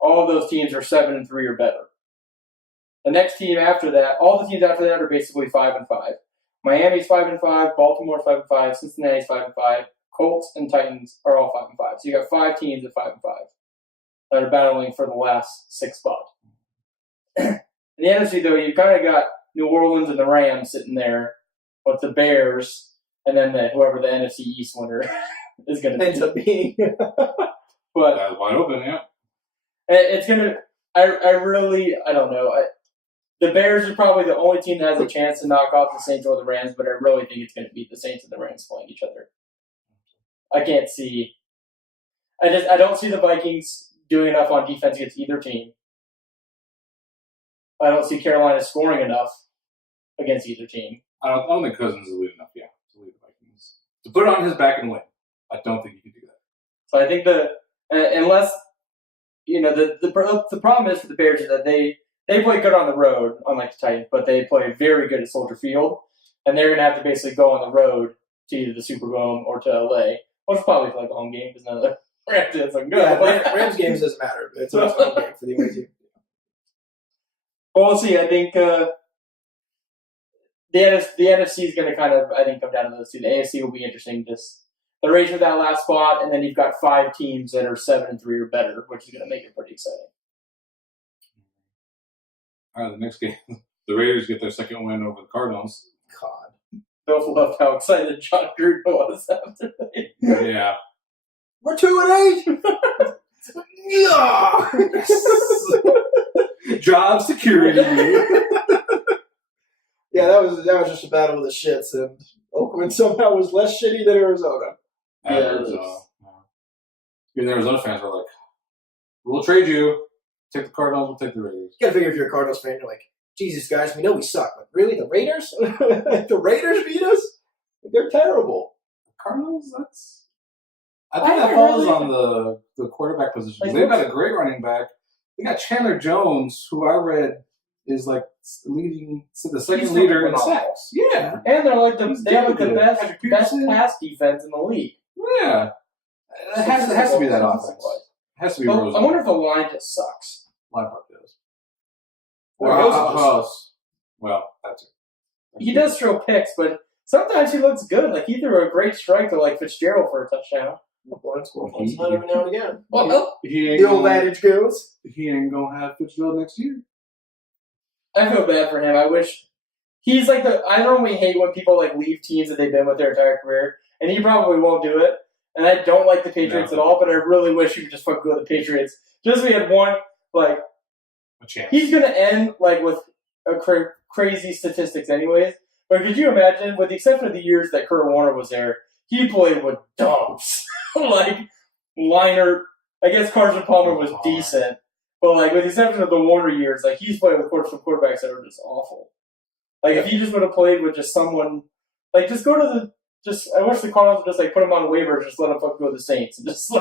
All of those teams are 7-3 or better. The next team after that, all the teams after that are basically 5-5. Miami's 5-5, Baltimore's 5-5, Cincinnati's 5-5, Colts and Titans are all 5-5. So you got 5 teams at 5-5 that are battling for the last 6 spots. In the NFC, though, you've kind of got New Orleans and the Rams sitting there with the Bears, and then whoever the NFC East winner is going to Ends up being. But That was wide open, yeah. it's going to. I don't know. The Bears are probably the only team that has a chance to knock off the Saints or the Rams, but I really think it's going to be the Saints and the Rams playing each other. I can't see. I don't see the Vikings doing enough on defense against either team. I don't see Carolina scoring enough against either team. I don't think Cousins is lead enough, to lead the Vikings. To put it on his back and win. I don't think you can do that. So I think unless the problem is for the Bears is that they play good on the road, unlike the Titans, but they play very good at Soldier Field, and they're going to have to basically go on the road to either the Superdome or to LA, which is probably like a home game because none of the Rams is like good. Yeah, Rams games doesn't matter. It's a home game for the away team. Well, we'll see. I think the NFC is going to kind of, I think, come down to those two. The AFC will be interesting. Just the race for that last spot, and then you've got 5 teams that are 7-3 or better, which is going to make it pretty exciting. All right, the next game, the Raiders get their second win over the Cardinals. God. Don't love how excited John Gruden was after that. Yeah. We're 2-8. Yeah. Job security. Yeah, that was just a battle of the shits, and Oakland somehow was less shitty than Arizona. Arizona. Even Arizona fans were like, "We'll trade you. Take the Cardinals. We'll take the Raiders." You gotta figure if you're a Cardinals fan, you're like, Jesus, guys, we know we suck, but really, the Raiders? The Raiders beat us? They're terrible. Cardinals. I think I that falls really- on the quarterback position. Like, They've got a great running back. They got Chandler Jones, who I read is like the second He's leader in phenomenal. sacks. Yeah, And they're like they have like the Good. best Patrick best Peterson. pass defense in the league. yeah. It has to be that offense. It has to be I Rosen. wonder if the line just sucks. Linebacker does. Or Or Rosen how does. else? Well, that's it. He does throw picks, but sometimes he looks good. Like he threw a great strike to like Fitzgerald for a touchdown. Every now and again. Well, He ain't The old gonna, adage goes. he ain't gonna have Fitzgerald next year. I feel bad for him. I wish he's like the. I normally hate when people like leave teams that they've been with their entire career, and he probably won't do it. And I don't like the Patriots at all, but I really wish he would just fucking go to the Patriots. Just so we had one like A chance. he's gonna end like with a crazy statistics anyways. But could you imagine, with the exception of the years that Kurt Warner was there, he played with dumps. Like liner. I guess Carson Palmer was decent, but like with the exception of the Warner years, like he's played with quarterbacks that are just awful. Like if he just would have played with just someone, like just go to the. Just I wish the Cardinals would just like put him on waivers, just let him fucking go to the Saints, and just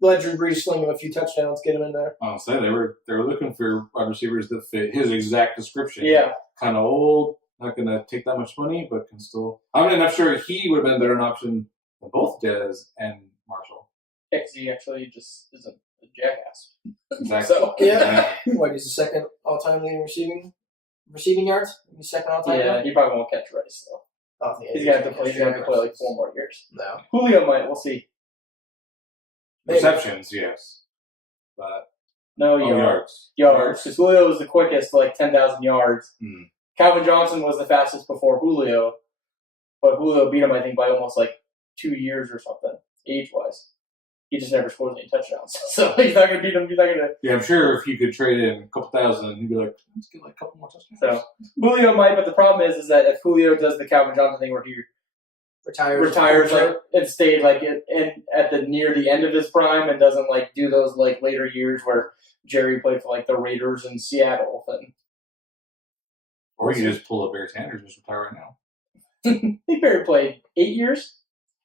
Let Drew Brees sling him a few touchdowns, get him in there. Honestly, they were looking for wide receivers that fit his exact description. yeah. Kind of old, not going to take that much money, but can still. I mean, I'm sure he would have been better an option than both Dez and Marshall. XG actually just is a jackass. Exactly. So Yeah. What, he's the second all-time leading receiving yards? He's second all-time. yeah, now? he probably won't catch Rice though. I don't think He's gonna have to play. He's gonna have to play like 4 more years. No. Julio might. We'll see. Receptions, yes. But No yards. Yards. Because Julio was the quickest to like 10,000 yards. Hmm. Calvin Johnson was the fastest before Julio, but Julio beat him I think by almost like 2 years or something age-wise. He just never scored any touchdowns, so he's not gonna beat him. He's not gonna. Yeah, I'm sure if you could trade in a couple thousand, he'd be like, let's get like a couple more touchdowns. So Julio might, but the problem is that if Julio does the Calvin Johnson thing where he retires like and stayed like at the near the end of his prime and doesn't like do those like later years where Jerry played for like the Raiders in Seattle, then Or you just pull a Barry Sanders and just retire right now. I think Barry played 8 years.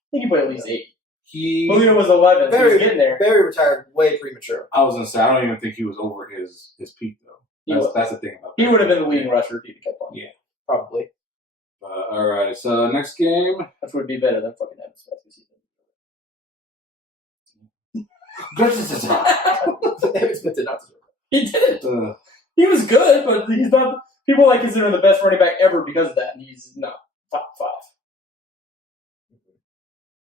I think he played at least 8. Julio He, was 11, so Barry, he's getting there. Barry retired way premature. I was going to say, I don't even think he was over his peak, though. That's the thing about He Barry. would have been the leading rusher if he kept playing. Yeah. Probably. All right, so next game. Which would be better than fucking Evan Smith this season. It's good to not deserve He didn't. Uh, He was good, but he's not. People like consider him the best running back ever because of that, and he's not top 5.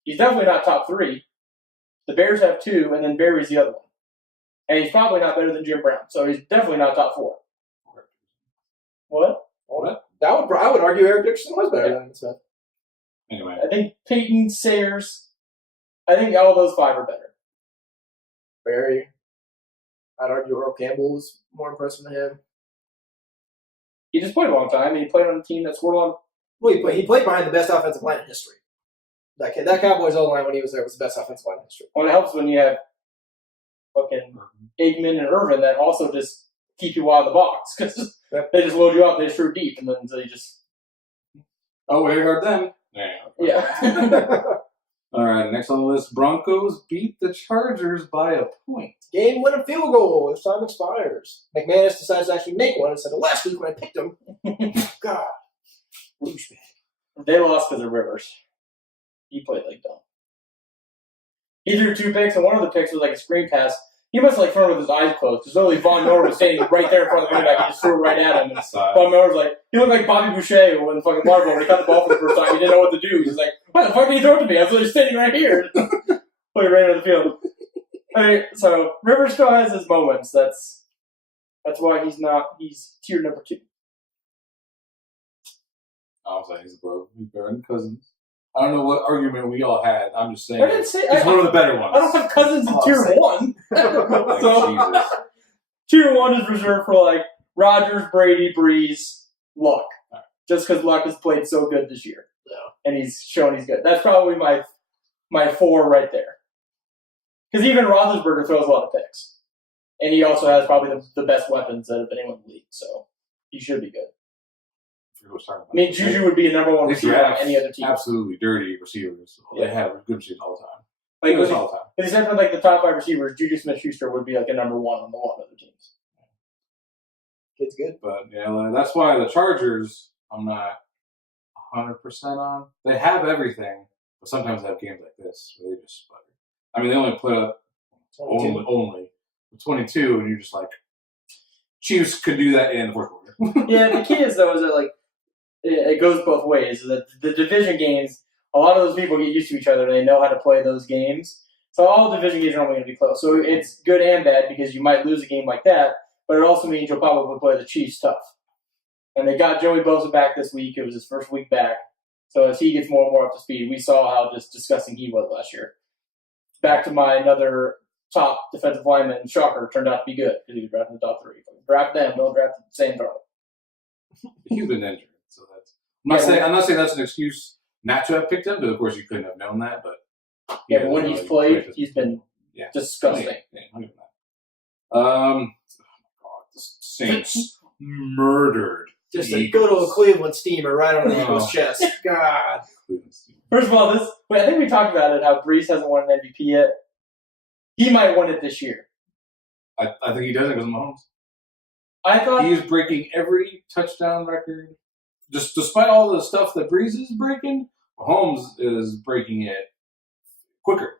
He's definitely not top 3. The Bears have 2, and then Barry's the other one. And he's probably not better than Jim Brown, so he's definitely not top 4. What? what? I would argue Eric Dickerson was better than Smith. Anyway, I think Peyton, Sayers, I think all those 5 are better. Barry. I'd argue Earl Campbell was more impressive than him. He just played a long time, and he played on a team that scored a lot. Well, he played behind the best offensive line in history. That Cowboys O-line when he was there was the best offensive line in history. Well, it helps when you have fucking Aikman and Irvin that also just keep you out of the box because they just load you up, they just throw deep, and then they just oh, we heard them. yeah. All right, next on the list, Broncos beat the Chargers by a point. Game-winning field goal as time expires. McManus decides to actually make one instead of last week when I picked him. God. Douchebag. They lost because of Rivers. He played like dumb. He threw 2 picks, and one of the picks was like a screen pass. He must have like thrown it with his eyes closed because literally Von Miller was standing right there in front of the running back. He just threw it right at him. And Von Miller was like, he looked like Bobby Boucher when fucking Marvel when he caught the ball for the first time. He didn't know what to do. He's like, why the fuck did you throw it to me? I was literally standing right here. Put it right on the field. I mean, so Rivers still has his moments. That's why he's tier number 2. I was like, he's better than Cousins. I don't know what argument we all had. I'm just saying. I didn't say He's one of the better ones. I don't have Cousins in tier 1. Like, So Jesus. tier 1 is reserved for like Rodgers, Brady, Breeze, Luck. Just because Luck has played so good this year. And he's shown he's good. That's probably my 4 right there. Because even Roethlisberger throws a lot of picks. And he also has probably the best weapons out of anyone in the league. So he should be good. I mean, Juju would be a number 1 They receiver on draft any other team. absolutely dirty receivers. Yeah. They have good receivers all the time. Like, Good all the time. except for like the top 5 receivers, Juju Smith-Schuster would be like a number 1 on a lot of other teams. Kid's good. But yeah, like, that's why the Chargers, I'm not 100% on. They have everything, but sometimes they have games like this where they just sputter. I mean, they only put up 22. only 22, and you're just like, Chiefs could do that in the fourth quarter. Yeah, the key is though is that like it goes both ways. That the division games, a lot of those people get used to each other and they know how to play those games. So all division games are only going to be close. So it's good and bad because you might lose a game like that, but it also means you'll probably play the Chiefs tough. And they got Joey Bosa back this week. It was his first week back. So as he gets more and more up to speed, we saw how just disgusting he was last year. Back to my another top defensive lineman, shocker, turned out to be good because he was drafted in the top 3. Draft them, don't draft Sam Darnold. He's been injured, so that's. I'm not saying that's an excuse not to have picked him, but of course you couldn't have known that. But Yeah, but when he's played, he's been disgusting. Look at that. Oh God, the Saints murdered. Just a the good old Eagles. Cleveland steamer right on the Oh. Eagles' chest. God. Cleveland Steelers. First of all, I think we talked about it, how Brees hasn't won an MVP yet. He might win it this year. I think he does it because of Mahomes. I thought He is breaking every touchdown record. Just despite all the stuff that Breeze is breaking, Mahomes is breaking it quicker.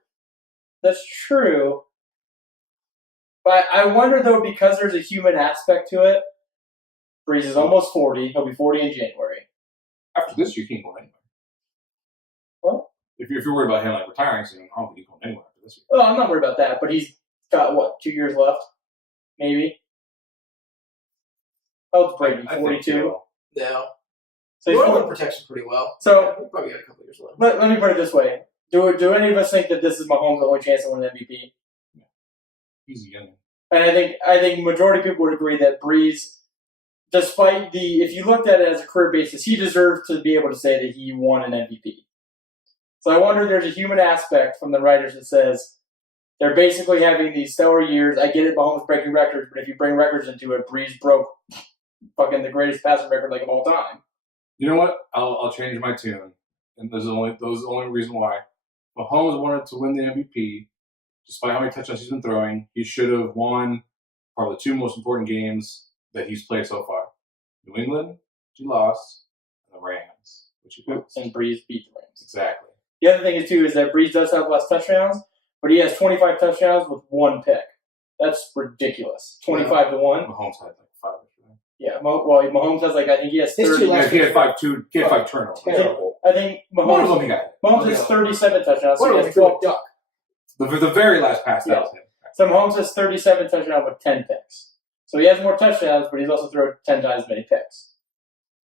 that's true. But I wonder, though, because there's a human aspect to it, Brees is almost 40. He'll be 40 in January. After this, you can't go anywhere. What? If you're worried about him like retiring soon, I don't think he's going anywhere after this year. Well, I'm not worried about that, but he's got, 2 years left? Maybe? How old's Brady? I think 42? he'll- No. So he's New England 40. protects him pretty well. So- Yeah, he probably got a couple years left. Let me put it this way. Do any of us think that this is Mahomes' only chance to win an MVP? He's young. And I think majority of people would agree that Breeze, despite if you looked at it as a career basis, he deserves to be able to say that he won an MVP. So I wonder if there's a human aspect from the writers that says they're basically having these stellar years. I get it, Mahomes breaking records, but if you bring records into it, Breeze broke fucking the greatest passing record like of all time. You know what? I'll change my tune, and those are the only reason why. Mahomes wanted to win the MVP, despite how many touchdowns he's been throwing. He should have won probably the 2 most important games that he's played so far: New England, which he lost, and the Rams, which he won. And Breeze beat the Rams. Exactly. The other thing is too is that Breeze does have less touchdowns, but he has 25 touchdowns with 1 pick. That's ridiculous. 25 to 1. Mahomes had like 5. Yeah, Mahomes has I think he has His 30. two last- He had 5 turnovers. Terrible. I think One of Mahomes them he got. Mahomes has 37 touchdowns. So What he do has we 12. duck? The very last pass, that was him. So Mahomes has 37 touchdowns with 10 picks. So he has more touchdowns, but he's also thrown 10 times as many picks.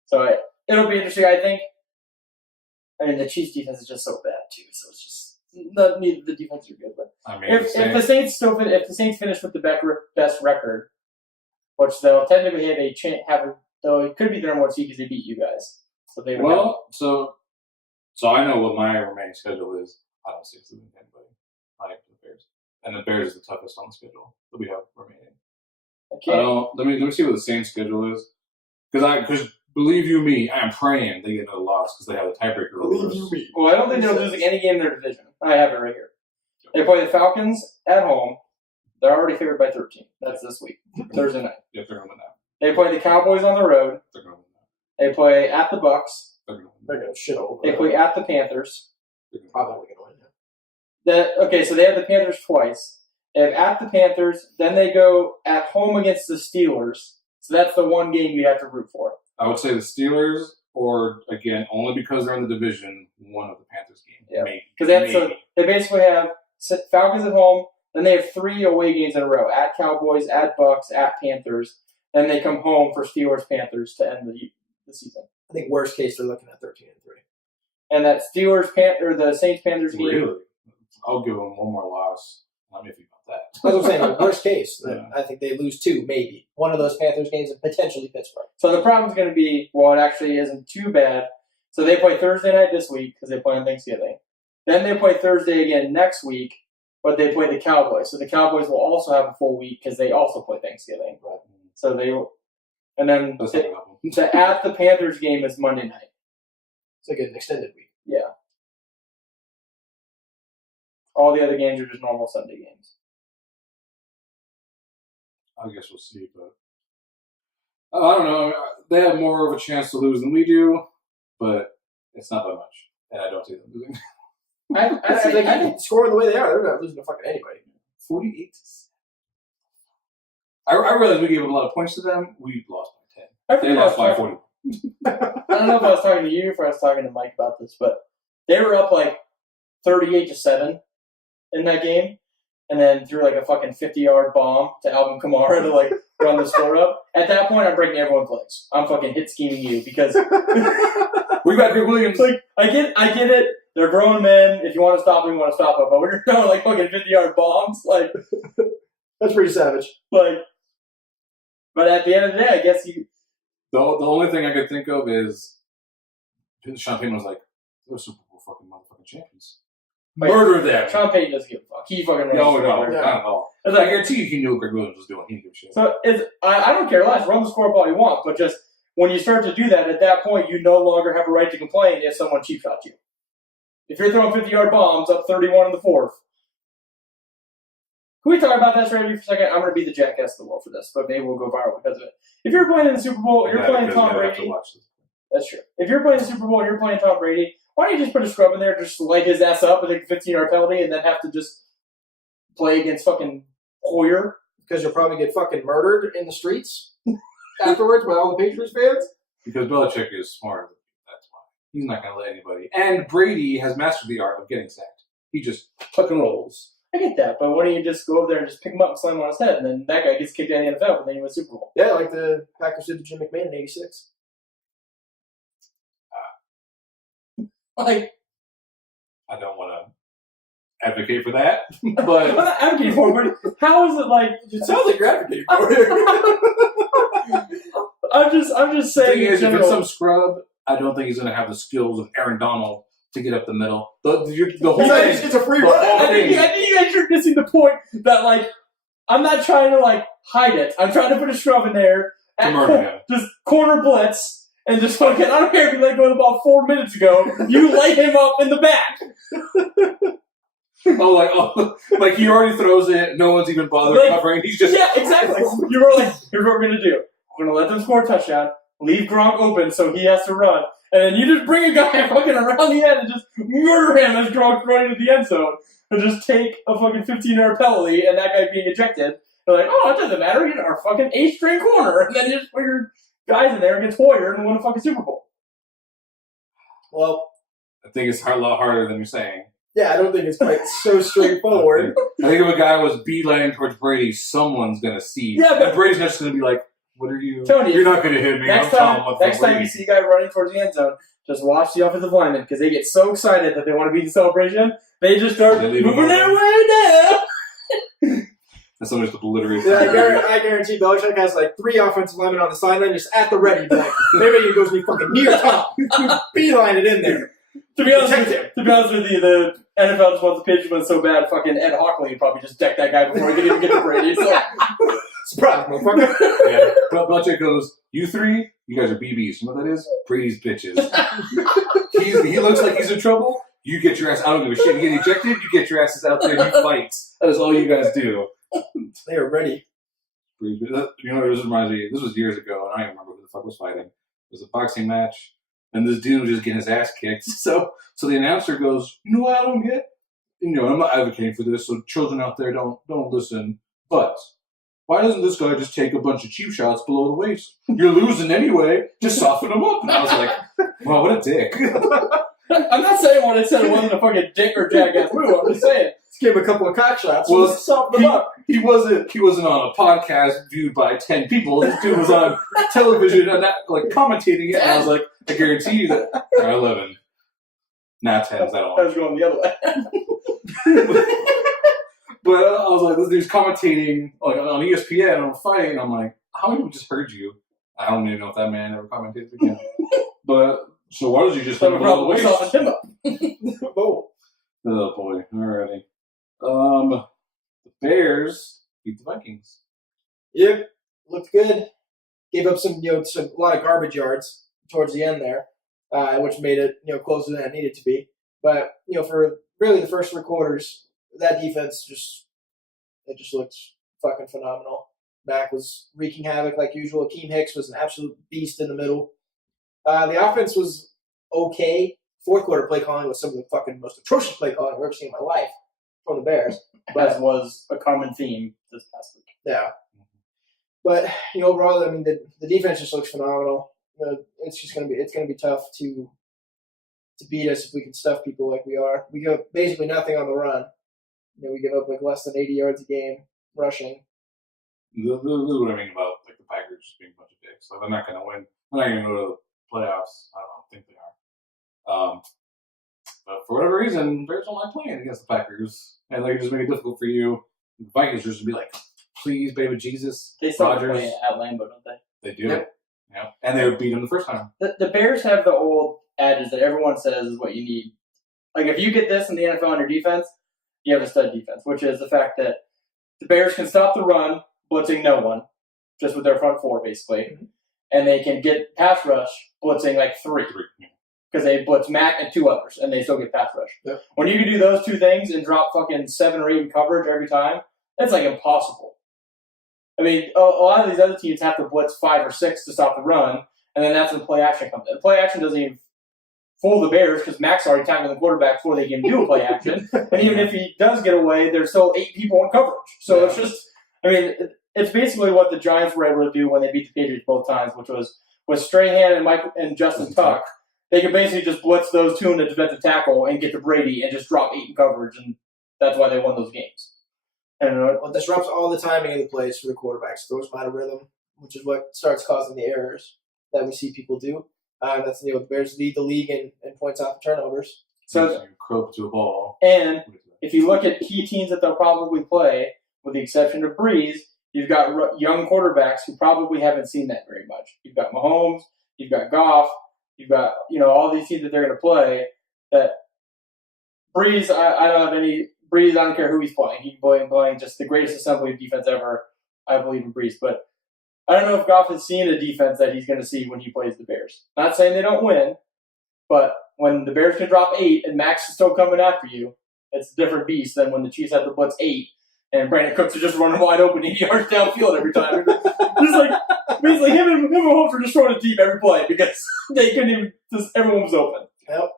So it'll be interesting, I think. I mean, the Chiefs' defense is just so bad too. So it's just neither the defense are good. But I mean, if the Saints finish with the best record, which they'll technically have a chance, though it could be their number 1 seed because they beat you guys. So they would have, so I know what my remaining schedule is. I don't see us losing to anybody. I have the Bears, and the Bears is the toughest on the schedule that we have remaining. I I can't. don't. Let me see what the Saints schedule is, because believe you me, I am praying they get another loss because they have the tiebreaker. Believe you me. Well, I don't think they're losing any game in their division. I have it right here. They play the Falcons at home. They're already favored by 13. That's this week, Thursday night. If they're going to win that, They play the Cowboys on the road. they're going to win that. They play at the Bucks. They're going to win They're going to shit all over They them. play at the Panthers. that. Probably going to win. Okay, so they have the Panthers twice. They have at the Panthers. Then they go at home against the Steelers. So that's the one game you have to root for. I would say the Steelers, or again, only because they're in the division, one of the Panthers games. Yeah. Maybe. Because they basically have Falcons at home. Then they have 3 away games in a row: at Cowboys, at Bucks, at Panthers. Then they come home for Steelers Panthers to end the season. I think worst case they're looking at 13-3. And that the Saints Panthers game. Really, I'll give them one more loss. Let me think about that. That's what I'm saying. Like, worst case, Yeah. I think they lose 2, maybe one of those Panthers games, and potentially Pittsburgh. So the problem's going to be, well, it actually isn't too bad. So they play Thursday night this week because they play on Thanksgiving. Then they play Thursday again next week, but they play the Cowboys. So the Cowboys will also have a full week because they also play Thanksgiving. So and then That's not gonna happen. the at the Panthers game is Monday night. It's like an extended week. Yeah. All the other games are just normal Sunday games. I guess we'll see, but I don't know. They have more of a chance to lose than we do, but it's not that much, and I don't see them losing. If they keep scoring the way they are, they're not losing to fucking anybody. 48. I realize we gave a lot of points to them. We lost by I They forget lost what I was 540. I don't know if I was talking to you or if I was talking to Mike about this, but they were up like 38-7 in that game, and then threw like a fucking 50-yard bomb to Alvin Kamara to like run the score up. At that point, I'm breaking everyone's legs. I'm fucking hit scheming you because We got Greg Williams. like I get it. They're grown men. If you want to stop them, you want to stop them. But when you're throwing like fucking 50-yard bombs, like. That's pretty savage. But at the end of the day, I guess you. The only thing I could think of is Sean Payton was like, "They're Super Bowl fucking motherfucking champions. Murder them." Sean Payton doesn't give a fuck. He fucking runs No, the no, score. not at all. It's I like, guarantee you he knew what Greg Williams was doing. He didn't give a shit. so I don't care less. Run the score all you want, but just when you start to do that, at that point, you no longer have a right to complain if someone cheap shot you. If you're throwing 50-yard bombs up 31 in the fourth. Can we talk about that strategy for a second? I'm going to be the jackass of the world for this, but maybe we'll go viral because of it. If you're playing in the Super Bowl, you're playing Tom Brady. That's true. If you're playing the Super Bowl and you're playing Tom Brady, why don't you just put a scrub in there, just light his ass up and take a 15-yard penalty, and then have to just play against fucking Hoyer? Because you'll probably get fucking murdered in the streets afterwards by all the Patriots fans. Because Belichick is smart. That's why. He's not going to let anybody. And Brady has mastered the art of getting sacked. He just tuck and rolls. I get that, but why don't you just go over there and just pick him up and slam him on his head, and then that guy gets kicked out of the NFL, and then you win Super Bowl? Yeah, like the Packers did to Jim McMahon in '86. Like, I don't want to advocate for that, I'm but not advocating for it, but how is it like? It sounds like you're advocating for it. I'm just the saying. thing in is, if general, it's some scrub, I don't think he's going to have the skills of Aaron Donald to get up the middle. The whole It's thing. it's a free The run. whole I think thing. you guys are missing the point that like I'm not trying to like hide it. I'm trying to put a scrub in there To at murder him. just corner blitz and just fucking. I don't care if you let go the ball 4 minutes ago. You lay him up in the back. Like he already throws it. No one's even bothered Like, covering. He's just Yeah, exactly. You were like, here's what we're gonna do. We're gonna let them score a touchdown. Leave Gronk open so he has to run. And then you just bring a guy fucking around the end and just murder him as Gronk's running to the end zone. And just take a fucking 15-yard penalty and that guy being ejected. They're like, oh, it doesn't matter. You're our fucking 8th-string corner. And then you just put your guys in there against Hoyer and win a fucking Super Bowl. Well, I think it's a lot harder than you're saying. yeah, I don't think it's quite so straightforward. I think if a guy was beelining towards Brady, someone's gonna see. Yeah, but- and Brady's not just gonna be like, "What are you? Tony, You're not gonna hit me." Next I'm time Tom Brady." you see a guy running towards the end zone, just watch the offensive linemen because they get so excited that they want to be the celebration. They just start They leave moving him their alone. way down. and someone just obliterates. Yeah, I guarantee Belichick has like 3 offensive linemen on the sideline just at the ready. Be like, maybe he goes to be fucking near Tom. Beeline it in there. To be honest, Protect with you, the NFL just wants the Patriots win so bad. Fucking Ed Hockley would probably just deck that guy before he could even get to Brady. So Surprise, motherfucker. Yeah. But Belichick goes, "You 3, you guys are BBs. You know what that is? Brady's bitches. He looks like he's in trouble. You get your ass. I don't give a shit. You get ejected. You get your asses out there. You fight. That is all you guys do." They are ready. You know, this reminds me. This was years ago, and I don't even remember who the fuck was fighting. It was a boxing match, and this dude was just getting his ass kicked. So the announcer goes, "You know what I don't get? You know, I'm not advocating for this. So children out there, don't listen. But why doesn't this guy just take a bunch of cheap shots below the waist? You're losing anyway. Just soften him up." And I was like, "Wow, what a dick." I'm not saying what I said wasn't a fucking dick or jackass move. I'm just saying. Let's give him a couple of cock shots. Well, Let's soften them up. He wasn't on a podcast viewed by 10 people. This dude was on television and like commentating it. And I was like, I guarantee you that 11. Nah, 10's that I one. was going the other way. But I was like, this dude's commentating like on ESPN on a fight, and I'm like, how many people just heard you? I don't even know if that man ever commentated again. But so why does he just So hit we him below the probably waist? softened him up. Oh, Oh boy, alrighty. The Bears beat the Vikings. yep. Looked good. Gave up some a lot of garbage yards towards the end there, which made it closer than it needed to be. But for really the first 3 quarters, that defense just looked fucking phenomenal. Mac was wreaking havoc like usual. Akeem Hicks was an absolute beast in the middle. The offense was okay. 4th quarter play calling was some of the fucking most atrocious play calling I've ever seen in my life from the Bears. As was a common theme this past week. Yeah. But overall, I mean, the defense just looks phenomenal. It's gonna be tough to beat us if we can stuff people like we are. We go basically nothing on the run. We give up like less than 80 yards a game rushing. This is what I mean about like the Packers just being a bunch of dicks. Like they're not going to win. They're not going to go to the playoffs. I don't think they are. But for whatever reason, Bears don't like playing against the Packers, and they just make it difficult for you. The Vikings just be like, "Please, baby Jesus." They still Rodgers. play at Lambeau, don't they? They do. Yep. Yeah, and they would beat them the first time. The Bears have the old adage that everyone says is what you need. Like, if you get this in the NFL on your defense, you have a stud defense, which is the fact that the Bears can stop the run, blitzing no one, just with their front four, basically. Mm-hmm. And they can get pass rush, blitzing like three. Because they blitz Mac and two others, and they still get pass rush. Yep. When you can do those two things and drop fucking 7 or 8 in coverage every time, that's like impossible. I mean, a lot of these other teams have to blitz 5 or 6 to stop the run, and then that's when play action comes in. Play action doesn't even fool the Bears because Mac's already tackling the quarterback before they can do a play action. And even if he does get away, there's still 8 people in coverage. So it's just, I mean, it's basically what the Giants were able to do when they beat the Patriots both times, which was with Strahan and Justin Tuck. They can basically just blitz those two in the defensive tackle and get to Brady and just drop 8 in coverage, and that's why they won those games. And Well, it disrupts all the timing of the plays for the quarterbacks. Throws them out of rhythm, which is what starts causing the errors that we see people do. That's the Bears lead the league in points off of turnovers. So you croak to a ball. And if you look at key teams that they'll probably play, with the exception of Breeze, you've got young quarterbacks who probably haven't seen that very much. You've got Mahomes, you've got Goff, you've got all these teams that they're going to play. That Breeze, I don't have any Breeze. I don't care who he's playing. He can playing just the greatest assembly of defense ever. I believe in Breeze, but I don't know if Goff has seen a defense that he's going to see when he plays the Bears. Not saying they don't win, but when the Bears can drop 8 and Max is still coming after you, it's a different beast than when the Chiefs have to blitz 8 and Brandon Cooks are just running wide open 80 yards downfield every time. Just like basically him and Mahomes were just throwing a deep every play because they couldn't even. Everyone was open. Yep.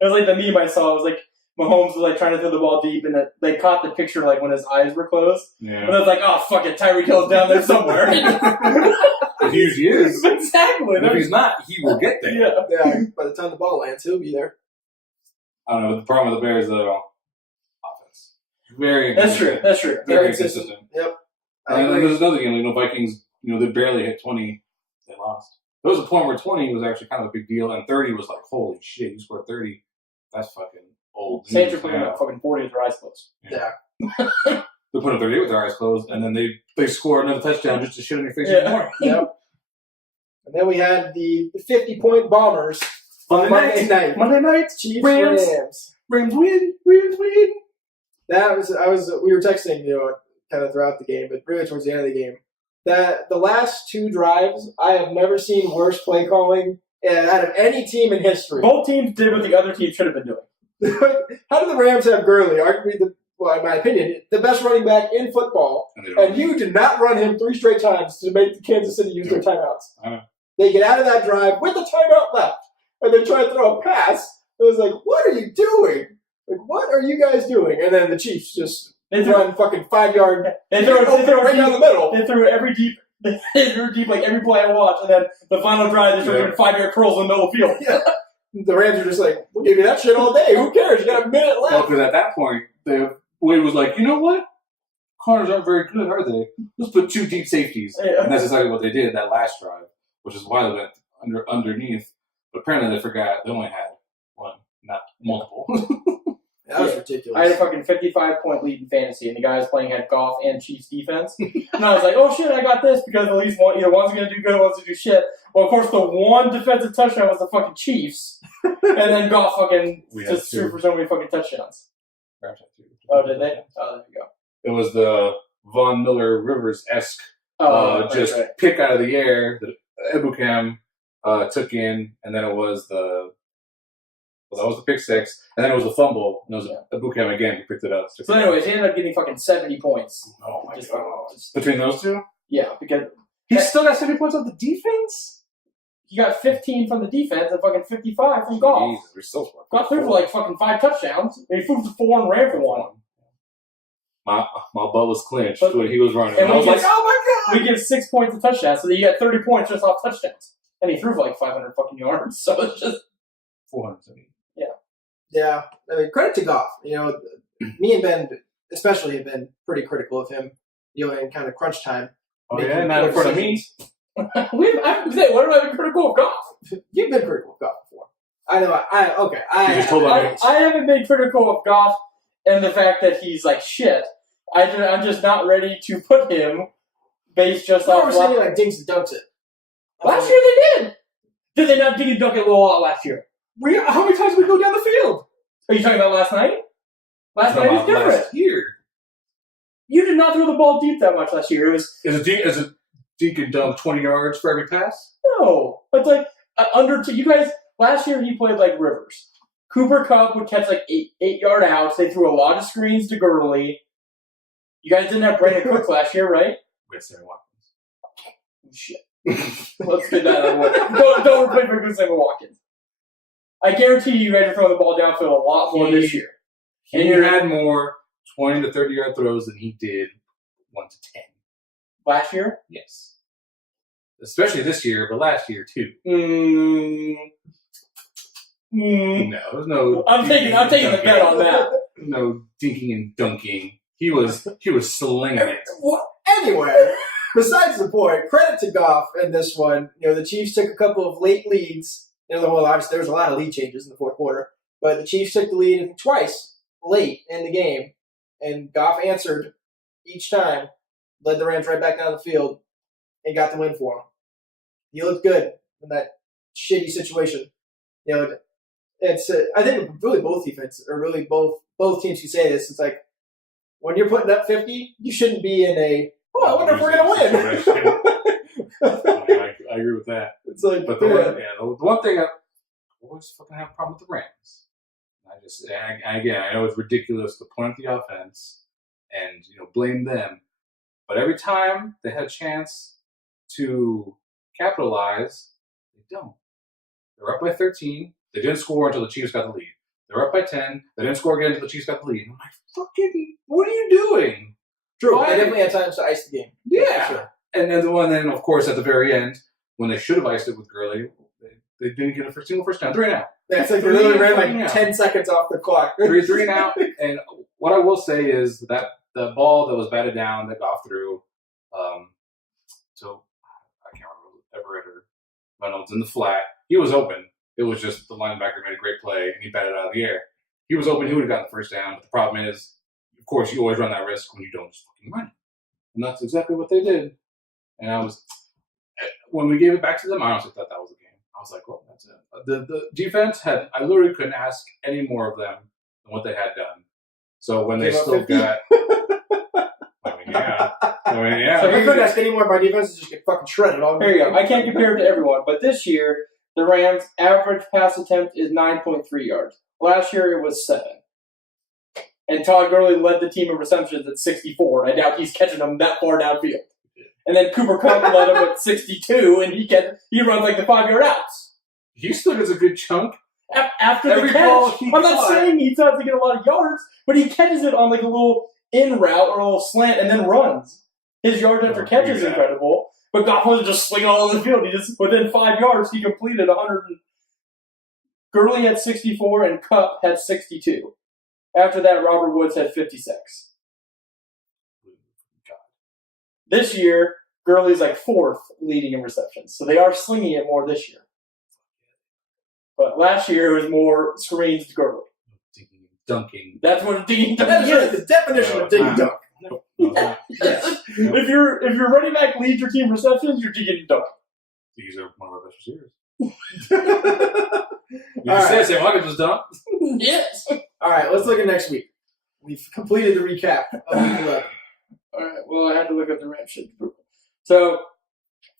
It was like the meme I saw. It was like Mahomes was like trying to throw the ball deep, and they caught the picture like when his eyes were closed. Yeah. And I was like, oh fuck it, Tyreek Hill's down there somewhere. He usually is. Exactly. And if he's not, he will get there. Yeah. By the time the ball lands, he'll be there. I don't know. But the problem with the Bears, though, offense. Very That's true. inconsistent. That's true. Very inconsistent. Yep. And then there's another game. Vikings, they barely hit 20. They lost. There was a point where 20 was actually kind of a big deal, and 30 was like, holy shit, you scored 30. That's fucking old. Saints are putting up fucking 40 with their eyes closed. Yeah. They're putting up 38 with their eyes closed, and then they score another touchdown just to shit on your face even more. Yep. And then we had the 50-point Bombers on Monday night. Monday night. Chiefs Rams. Rams. Rams win. We were texting, kind of throughout the game, but really towards the end of the game. That the last 2 drives, I have never seen worse play calling out of any team in history. Both teams did what the other team should have been doing. How do the Rams have Gurley, arguably in my opinion, the best running back in football, and you did not run him 3 straight times to make Kansas City use their timeouts? They get out of that drive with the timeout left, and they try to throw a pass. It was like, what are you doing? Like, what are you guys doing? And then the Chiefs just run fucking 5-yard. They throw right down the middle. They threw every deep. They threw deep like every play I watched, and then the final drive they threw 5-yard curls in the middle of the field. Yeah. The Rams are just like, we'll give you that shit all day. Who cares? You got a minute left. Well, because at that point, Wade was like, you know what? Corners aren't very good, are they? Let's put 2 deep safeties. Yeah. And that's exactly what they did that last drive, which is why they went underneath. But apparently they forgot they only had 1, not multiple. That was ridiculous. I had a fucking 55-point lead in fantasy, and the guy I was playing had Goff and Chiefs defense. And I was like, oh shit, I got this because at least either one's going to do good, one's going to do shit. Well, of course, the one defensive touchdown was the fucking Chiefs. And then Goff fucking just threw for so many fucking touchdowns. Oh, did they? Oh, there you go. It was the Von Miller Rivers-esque pick out of the air that Ebukam took in, and then it was that was the pick 6, and then it was the fumble, and it was Ebukam again who picked it up. So anyways, he ended up getting fucking 70 points. Oh my Just god. fucking- Between those two? Yeah, because He still got 70 points on the defense? he got 15 from the defense and fucking 55 from Goff. Jesus, we're still scoring. Goff threw for like fucking 5 touchdowns. And he threw for 4 and ran for 1. my butt was clenched But- when he was running. and And I was we like, get- oh my god! We give 6 points a touchdown, so you got 30 points just off touchdowns. And he threw for like 500 fucking yards, so it's just 470. Yeah, I mean, credit to Goff. You know, me and Ben especially have been pretty critical of him, you know, in kind of crunch time. Oh making yeah, not in poor front of me. decisions. I say, what have I been critical of Goff? You've been critical of Goff before. I know. You just told I haven't been critical of Goff and the fact that he's like shit. I'm just not ready to put him based just I off. never seen any like dinks and dunks it. Last year they did. Did they not dig and dunk it a lot last year? How many times did we go down the field? Are you talking about last night? Last night was different. Last year. You did not throw the ball deep that much last year. It was Is it dink and dunk 20 yards for every pass? no. It's like you guys. Last year he played like Rivers. Cooper Kupp would catch like 8-yard outs. They threw a lot of screens to Gurley. You guys didn't have Brandon Cooks last year, right? We had Sammy Watkins. Shit. Let's get that out of the way. Don't replace for good Sammy Watkins. I guarantee you guys are throwing the ball downfield a lot more this year. He had more 20 to 30 yard throws than he did 1 to 10. Last year? Yes. Especially this year, but last year too. No, there's no. I'm taking the bet on that. No dinking and dunking. He was slinging it. Well, anyway, besides the point, credit to Goff in this one. You know, the Chiefs took a couple of late leads. You know, well, obviously there was a lot of lead changes in the fourth quarter, but the Chiefs took the lead I think, twice late in the game, and Goff answered each time, led the Rams right back down the field, and got the win for them. He looked good in that shitty situation. You know, it's I think really both defenses, or really both teams can say this. It's like when you're putting up 50, you shouldn't be in a I wonder if we're gonna win. I agree with that. It's like, But the one thing I always fucking have a problem with the Rams. I know it's ridiculous to point at the offense and blame them, but every time they had a chance to capitalize, they don't. They're up by 13. They didn't score until the Chiefs got the lead. They're up by 10. They didn't score again until the Chiefs got the lead. I'm like, fucking, what are you doing? True. Why? They definitely had times to ice the game. Yeah. For sure. And then, of course, at the very end, when they should have iced it with Gurley, they didn't get a single first down. 3 and out. That's like they literally ran like Yeah. 10 seconds off the clock. 3 and out. And what I will say is that the ball that was batted down that Goff threw, so I can't remember Everett or Reynolds in the flat, he was open. It was just the linebacker made a great play and he batted it out of the air. He was open, he would have gotten the first down. But the problem is, of course, you always run that risk when you don't just fucking run it. And that's exactly what they did. And when we gave it back to them, I honestly thought that was the game. I was like, well, that's it. The defense I literally couldn't ask any more of them than what they had done. So when they Gave up still 50? got, yeah. So I couldn't ask any more of my defenses just get fucking shredded. All Here you go. I can't compare it to everyone, but this year, the Rams' average pass attempt is 9.3 yards. Last year, it was 7. And Todd Gurley led the team in receptions at 64. I doubt he's catching them that far downfield. And then Cooper Kupp led him at 62, and he runs like the 5-yard outs. He still gets a good chunk. After Every the ball catch, he I'm not caught. saying he doesn't get a lot of yards, but he catches it on like a little in route or a little slant and then runs. His yards after catch is incredible, but Goff wasn't just swinging all over the field. He just, within 5 yards, he completed 100. Gurley had 64 and Kupp had 62. After that, Robert Woods had 56. This year, Gurley's like 4th leading in receptions, so they are slinging it more this year. But last year, it was more screens to Gurley. Dinking and dunking. That's what a ding dunk That is is. the definition of dig and dunk. Yes. If your running back leads your team receptions, you're digging and dunking. These are one of our best receivers. You All just right. said Sam Watkins was dumb. Yes. All right, let's look at next week. We've completed the recap of week 11. All right. Well, I had to look up the Rams shit. So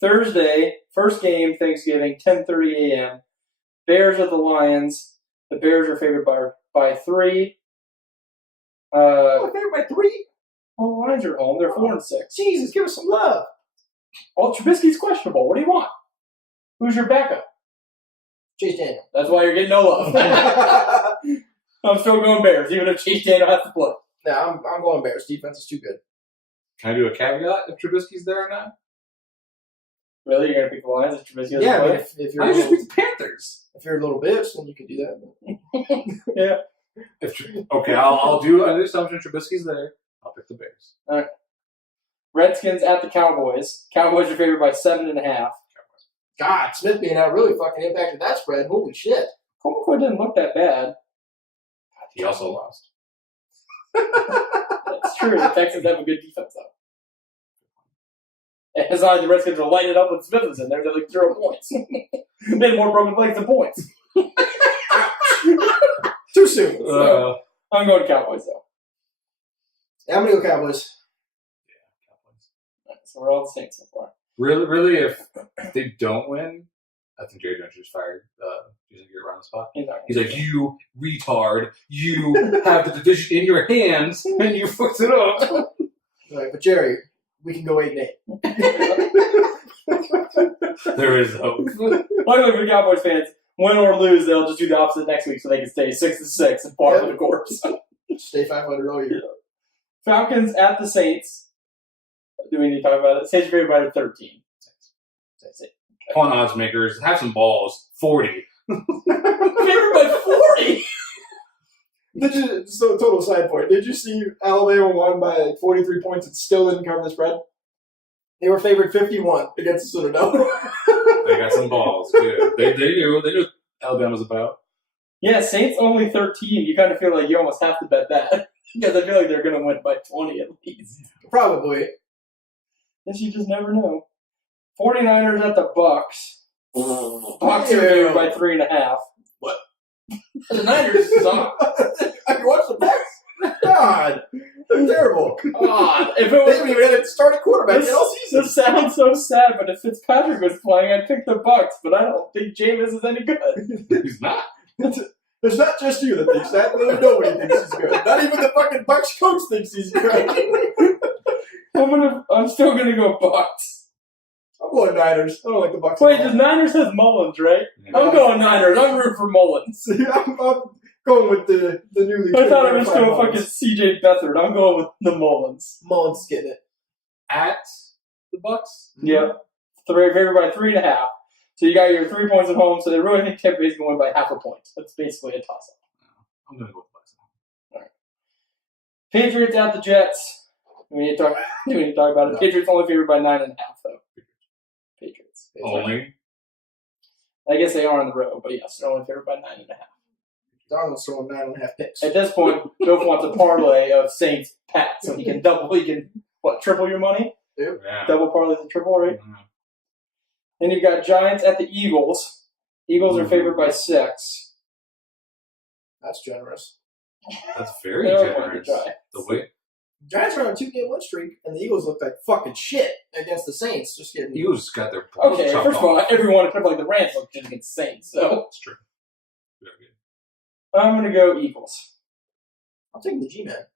Thursday, first game, Thanksgiving, 10:30 a.m. Bears at the Lions. The Bears are favored by 3. Oh, they're by 3? Well, the Lions are home. They're 4-6. Jesus, give us some love. Well, Trubisky's questionable. What do you want? Who's your backup? Chase Daniel. That's why you're getting no love. I'm still going Bears, even if Chase Daniel has to play. Nah, I'm going Bears. Defense is too good. Can I do a caveat if Trubisky's there or not? Really? You're going to pick the Lions if Trubisky doesn't Yeah, I mean, play? if you're I a just little, pick the Panthers. if you're a little bitch, then you can do that. Yeah. Okay, I'll do an assumption Trubisky's there. I'll pick the Bears. Redskins at the Cowboys. Cowboys are favored by 7.5. God, Smith being out really fucking impacted that spread. Holy shit. Colt McCoy didn't look that bad. He also lost. That's true. The Texans have a good defense, though. And it's not like the Redskins will light it up with Smithers in there. They're like 0 points. They had more broken legs than points. Too soon. I'm going Cowboys, though. Yeah, I'm going to go Cowboys. So we're all the same so far. Really, if they don't win, I think Jerry Jones is fired. He's going to get around the spot. He's like, you retard, you have the division in your hands, and you fucked it up. All right, but Jerry, we can go 8-8. There is hope. Luckily for Cowboys fans, win or lose, they'll just do the opposite next week so they can stay 6-6 and par for the course. Stay 500 all year. Falcons at the Saints. Do we need to talk about it? Saints are favored by 13. Come on, odds makers, have some balls. 40. Favored by 40? So, total side point. Did you see Alabama won by like 43 points and still didn't cover the spread? They were favored 51 against the Citadel. They got some balls, dude. They knew what Alabama's about. Yeah, Saints only 13. You kind of feel like you almost have to bet that. Because I feel like they're going to win by 20 at least. Probably. Guess you just never know. 49ers at the Bucks. Bucks are favored by 3.5. What? The Niners suck. Have you watched the Bucks? God, they're terrible. God, if it They was, haven't even had a starting quarterback in all season. this sounds so sad, but if Fitzpatrick was playing, I'd pick the Bucks. But I don't think Jameis is any good. He's not. It's not just you that thinks that. Nobody thinks he's good. Not even the fucking Bucks coach thinks he's good. I'm still gonna go Bucks. I'm going Niners. I don't like the Bucks. Wait, does Niners have Mullins, right? Yeah. I'm going Niners. I'm rooting for Mullins. I'm going with the newly. I thought I was verified going fucking Mullins. CJ Beathard. I'm going with the Mullins. Mullins is getting it. At the Bucks? Yep. They're favored by 3.5. So you got your 3 points at home. So they really think Tampa Bay's going to win by 0.5 point. That's basically a toss-up. I'm going to go with the Bucks. Patriots at the Jets. Do we need to talk about it? No. Patriots only favored by 9.5 though. Patriots. Only? I guess they are on the road, but yes, they're only favored by 9.5. Darnold's throwing 9.5 picks. At this point, Bill wants a parlay of Saints Pat, so he can triple your money? Yeah. Double parlays and triple, right? Mhm. Then you've got Giants at the Eagles. Eagles are favored by 6. That's generous. That's very They are going to generous. try. The way Giants are on a 2-game win streak, and the Eagles look like fucking shit against the Saints. Just getting Eagles got their balls Okay, chopped first of all, off. everyone except like the Rams look good against the Saints, so That's true. Very good. I'm going to go Eagles. I'm taking the G-Man.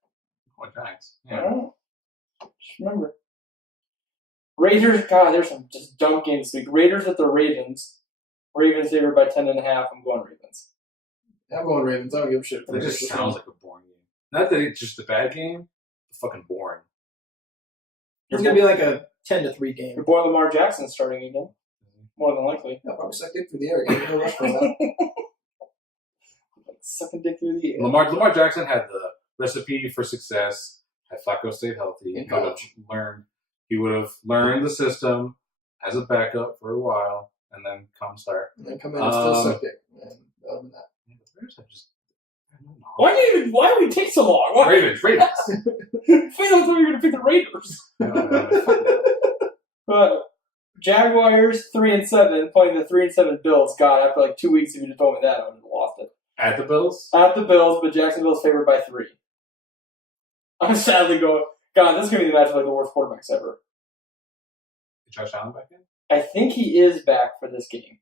What Giants? Yeah. Alright. Just remember. Raiders, God, there's some just dumb games this week. Raiders at the Ravens. Ravens favored by 10.5. I'm going Ravens. I'm going Ravens. I don't give a shit. It just sounds like a boring game. Not that it's just a bad game, it's fucking boring. It's going to be like a 10-3 game. Your boy Lamar Jackson starting again. More than likely. I'll probably suck dick through the air again. No rush for that. Like sucking dick through the air. Lamar Jackson had the recipe for success. Had Flacco stayed healthy, In he would have learned the system as a backup for a while, and then come start. And then come in and still suck dick. And other than that. Yeah, the Bears have just I don't know. Why do we take so long? Why? Ravens. We don't think you're going to pick the Raiders. But Jaguars 3-7 playing the 3-7 Bills. God, after like 2 weeks, if you'd have told me that, I would have lost it. At the Bills? At the Bills, but Jacksonville's favored by 3. I'm sadly going. God, this is going to be the match of like the worst quarterbacks ever. Is Josh Allen back in? I think he is back for this game.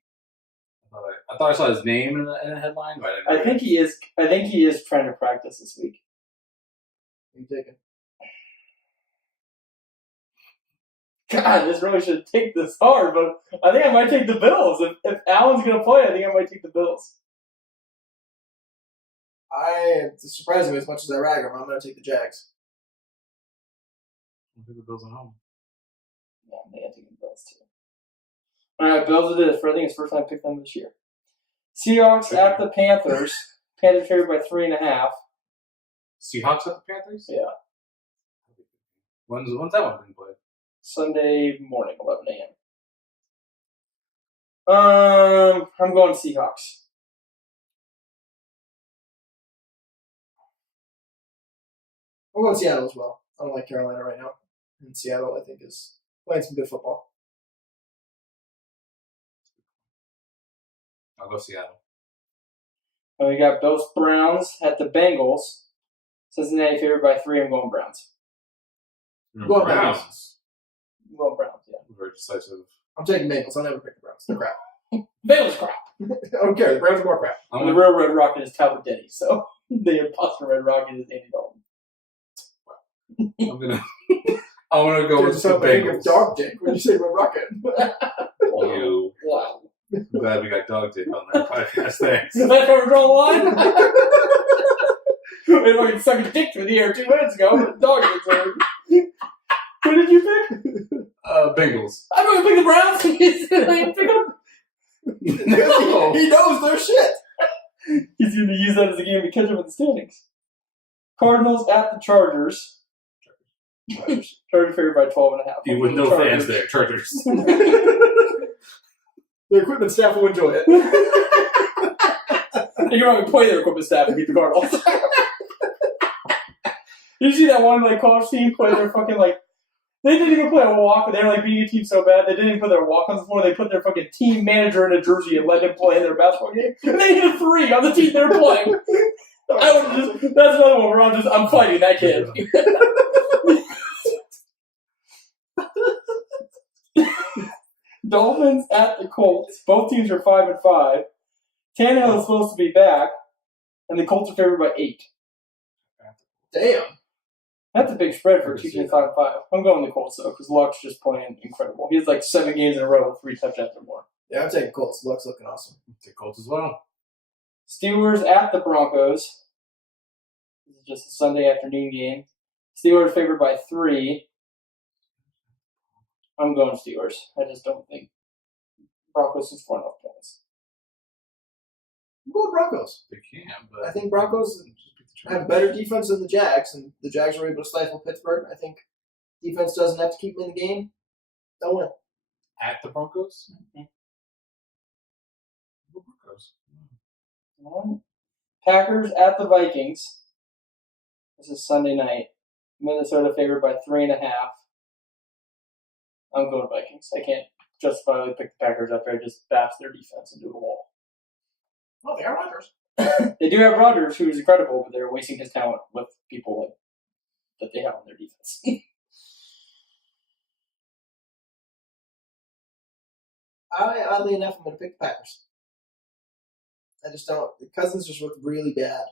I thought I saw his name in a headline, but I didn't. I think he is. I think he is trying to practice this week. What are you taking? God, this really should take this hard, but I think I might take the Bills. If Allen's going to play, I think I might take the Bills. Surprisingly, as much as I rag them, I'm going to take the Jags. I think the Bills at home. Yeah, they have to get the Bills too. All right, Bills it is. For I think it's first time I picked them this year. Seahawks at the Panthers. Panthers favored by 3.5. Seahawks at the Panthers? Yeah. When's that one being played? Sunday morning, 11 a.m. I'm going Seahawks. I'm going Seattle as well. I don't like Carolina right now. And Seattle, I think, is playing some good football. I'll go Seattle. And we got Bills Browns at the Bengals. Cincinnati favored by 3. I'm going Browns. Go Browns. I'm going Browns, yeah. Very decisive. I'm taking Bengals. I'll never pick the Browns. They're crap. Bengals crap. I don't care. The Browns are more crap. And the real Red Rocket is Talbot Denny, so the imposter Red Rocket is Andy Dalton. I'm gonna go with the Bengals. Dog dick when you say Red Rocket. You. Wow. I'm glad we got dog dick on that podcast. Thanks. Is that how we draw the line? We fucking suck a dick through the air 2 minutes ago, but the dog gets hurt. Who did you pick? Bengals. I'm going to pick the Browns. I didn't pick them. No. He knows their shit. He's going to use that as a game to catch up in the standings. Cardinals at the Chargers. Chargers favored by 12.5. You with no fans there, Chargers. The equipment staff will enjoy it. You're going to play their equipment staff and beat the Cardinals. Did you see that one college team play their fucking they didn't even play a walk, but they were beating a team so bad they didn't even put their walk-ons before. They put their fucking team manager in a jersey and let him play in their basketball game. And they hit a 3 on the team they were playing. That's another one where I'm fighting that kid. Dolphins at the Colts. Both teams are 5-5. Tannehill is supposed to be back, and the Colts are favored by 8. Damn. That's a big spread for a team 5-5. I'm going the Colts though, because Luck's just playing incredible. He has 7 games in a row with 3 touchdowns or more. Yeah, I'm taking Colts. Luck's looking awesome. Take Colts as well. Steelers at the Broncos. This is just a Sunday afternoon game. Steelers favored by 3. I'm going Steelers. I just don't think Broncos is far enough points. I'm going Broncos. They can, but I think Broncos have better defense than the Jags, and the Jags were able to stifle Pittsburgh. I think defense doesn't have to keep them in the game. They'll win. At the Broncos? Mm-hmm. Broncos. Packers at the Vikings. This is Sunday night. Minnesota favored by 3.5. I'm going Vikings. I can't justifiably pick the Packers after I just bashed their defense into a wall. Oh, they are Rodgers. They do have Rodgers, who is incredible, but they're wasting his talent with people that they have on their defense. Oddly enough, I'm going to pick the Packers. I just don't. The Cousins just looked really bad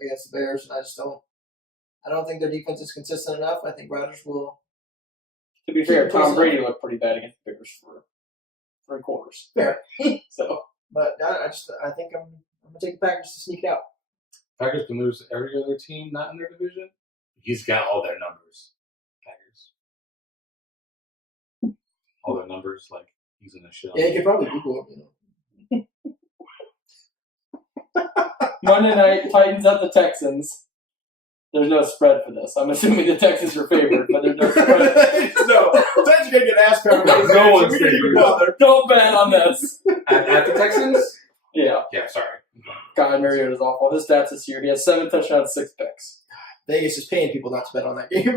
against the Bears, and I don't think their defense is consistent enough. I think Rodgers will. To be fair, Tom Brady looked pretty bad against the Bears for 3 quarters. Fair. So, but I think I'm going to take the Packers to sneak it out. Packers can lose every other team not in their division. He's got all their numbers. Packers. All their numbers, he's in a shell. Yeah, you could probably Google them, Monday night, Titans at the Texans. There's no spread for this. I'm assuming the Texans are favored, but there's no spread. No, Titans are going to get ass pounded. No one's favored. Don't bet on this. At the Texans? Yeah. Yeah, sorry. God, Mariota's awful. His stats this year, he has 7 touchdowns, 6 picks. Vegas is paying people not to bet on that game.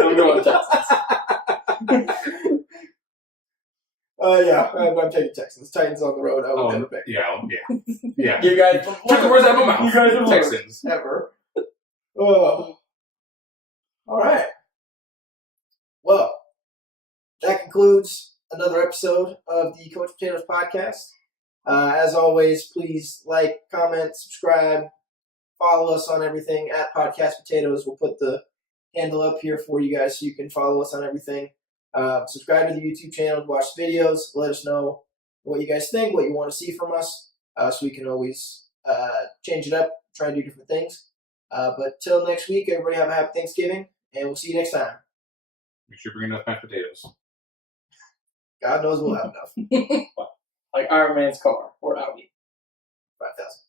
I'm going Texans. Yeah, I'm taking Texans. Titans on the road, I would never pick. Yeah. You guys Took the words out of my mouth. You guys are Texans. Ever. All right. Well, that concludes another episode of the Coach Potatoes podcast. As always, please like, comment, subscribe, follow us on everything at Podcast Potatoes. We'll put the handle up here for you guys so you can follow us on everything. Subscribe to the YouTube channel, watch the videos, let us know what you guys think, what you want to see from us, so we can always change it up try to do different things. But till next week, everybody have a happy Thanksgiving, and we'll see you next time. Make sure you bring enough mashed potatoes. God knows we'll have enough. Like Iron Man's car. We're out. 5,000.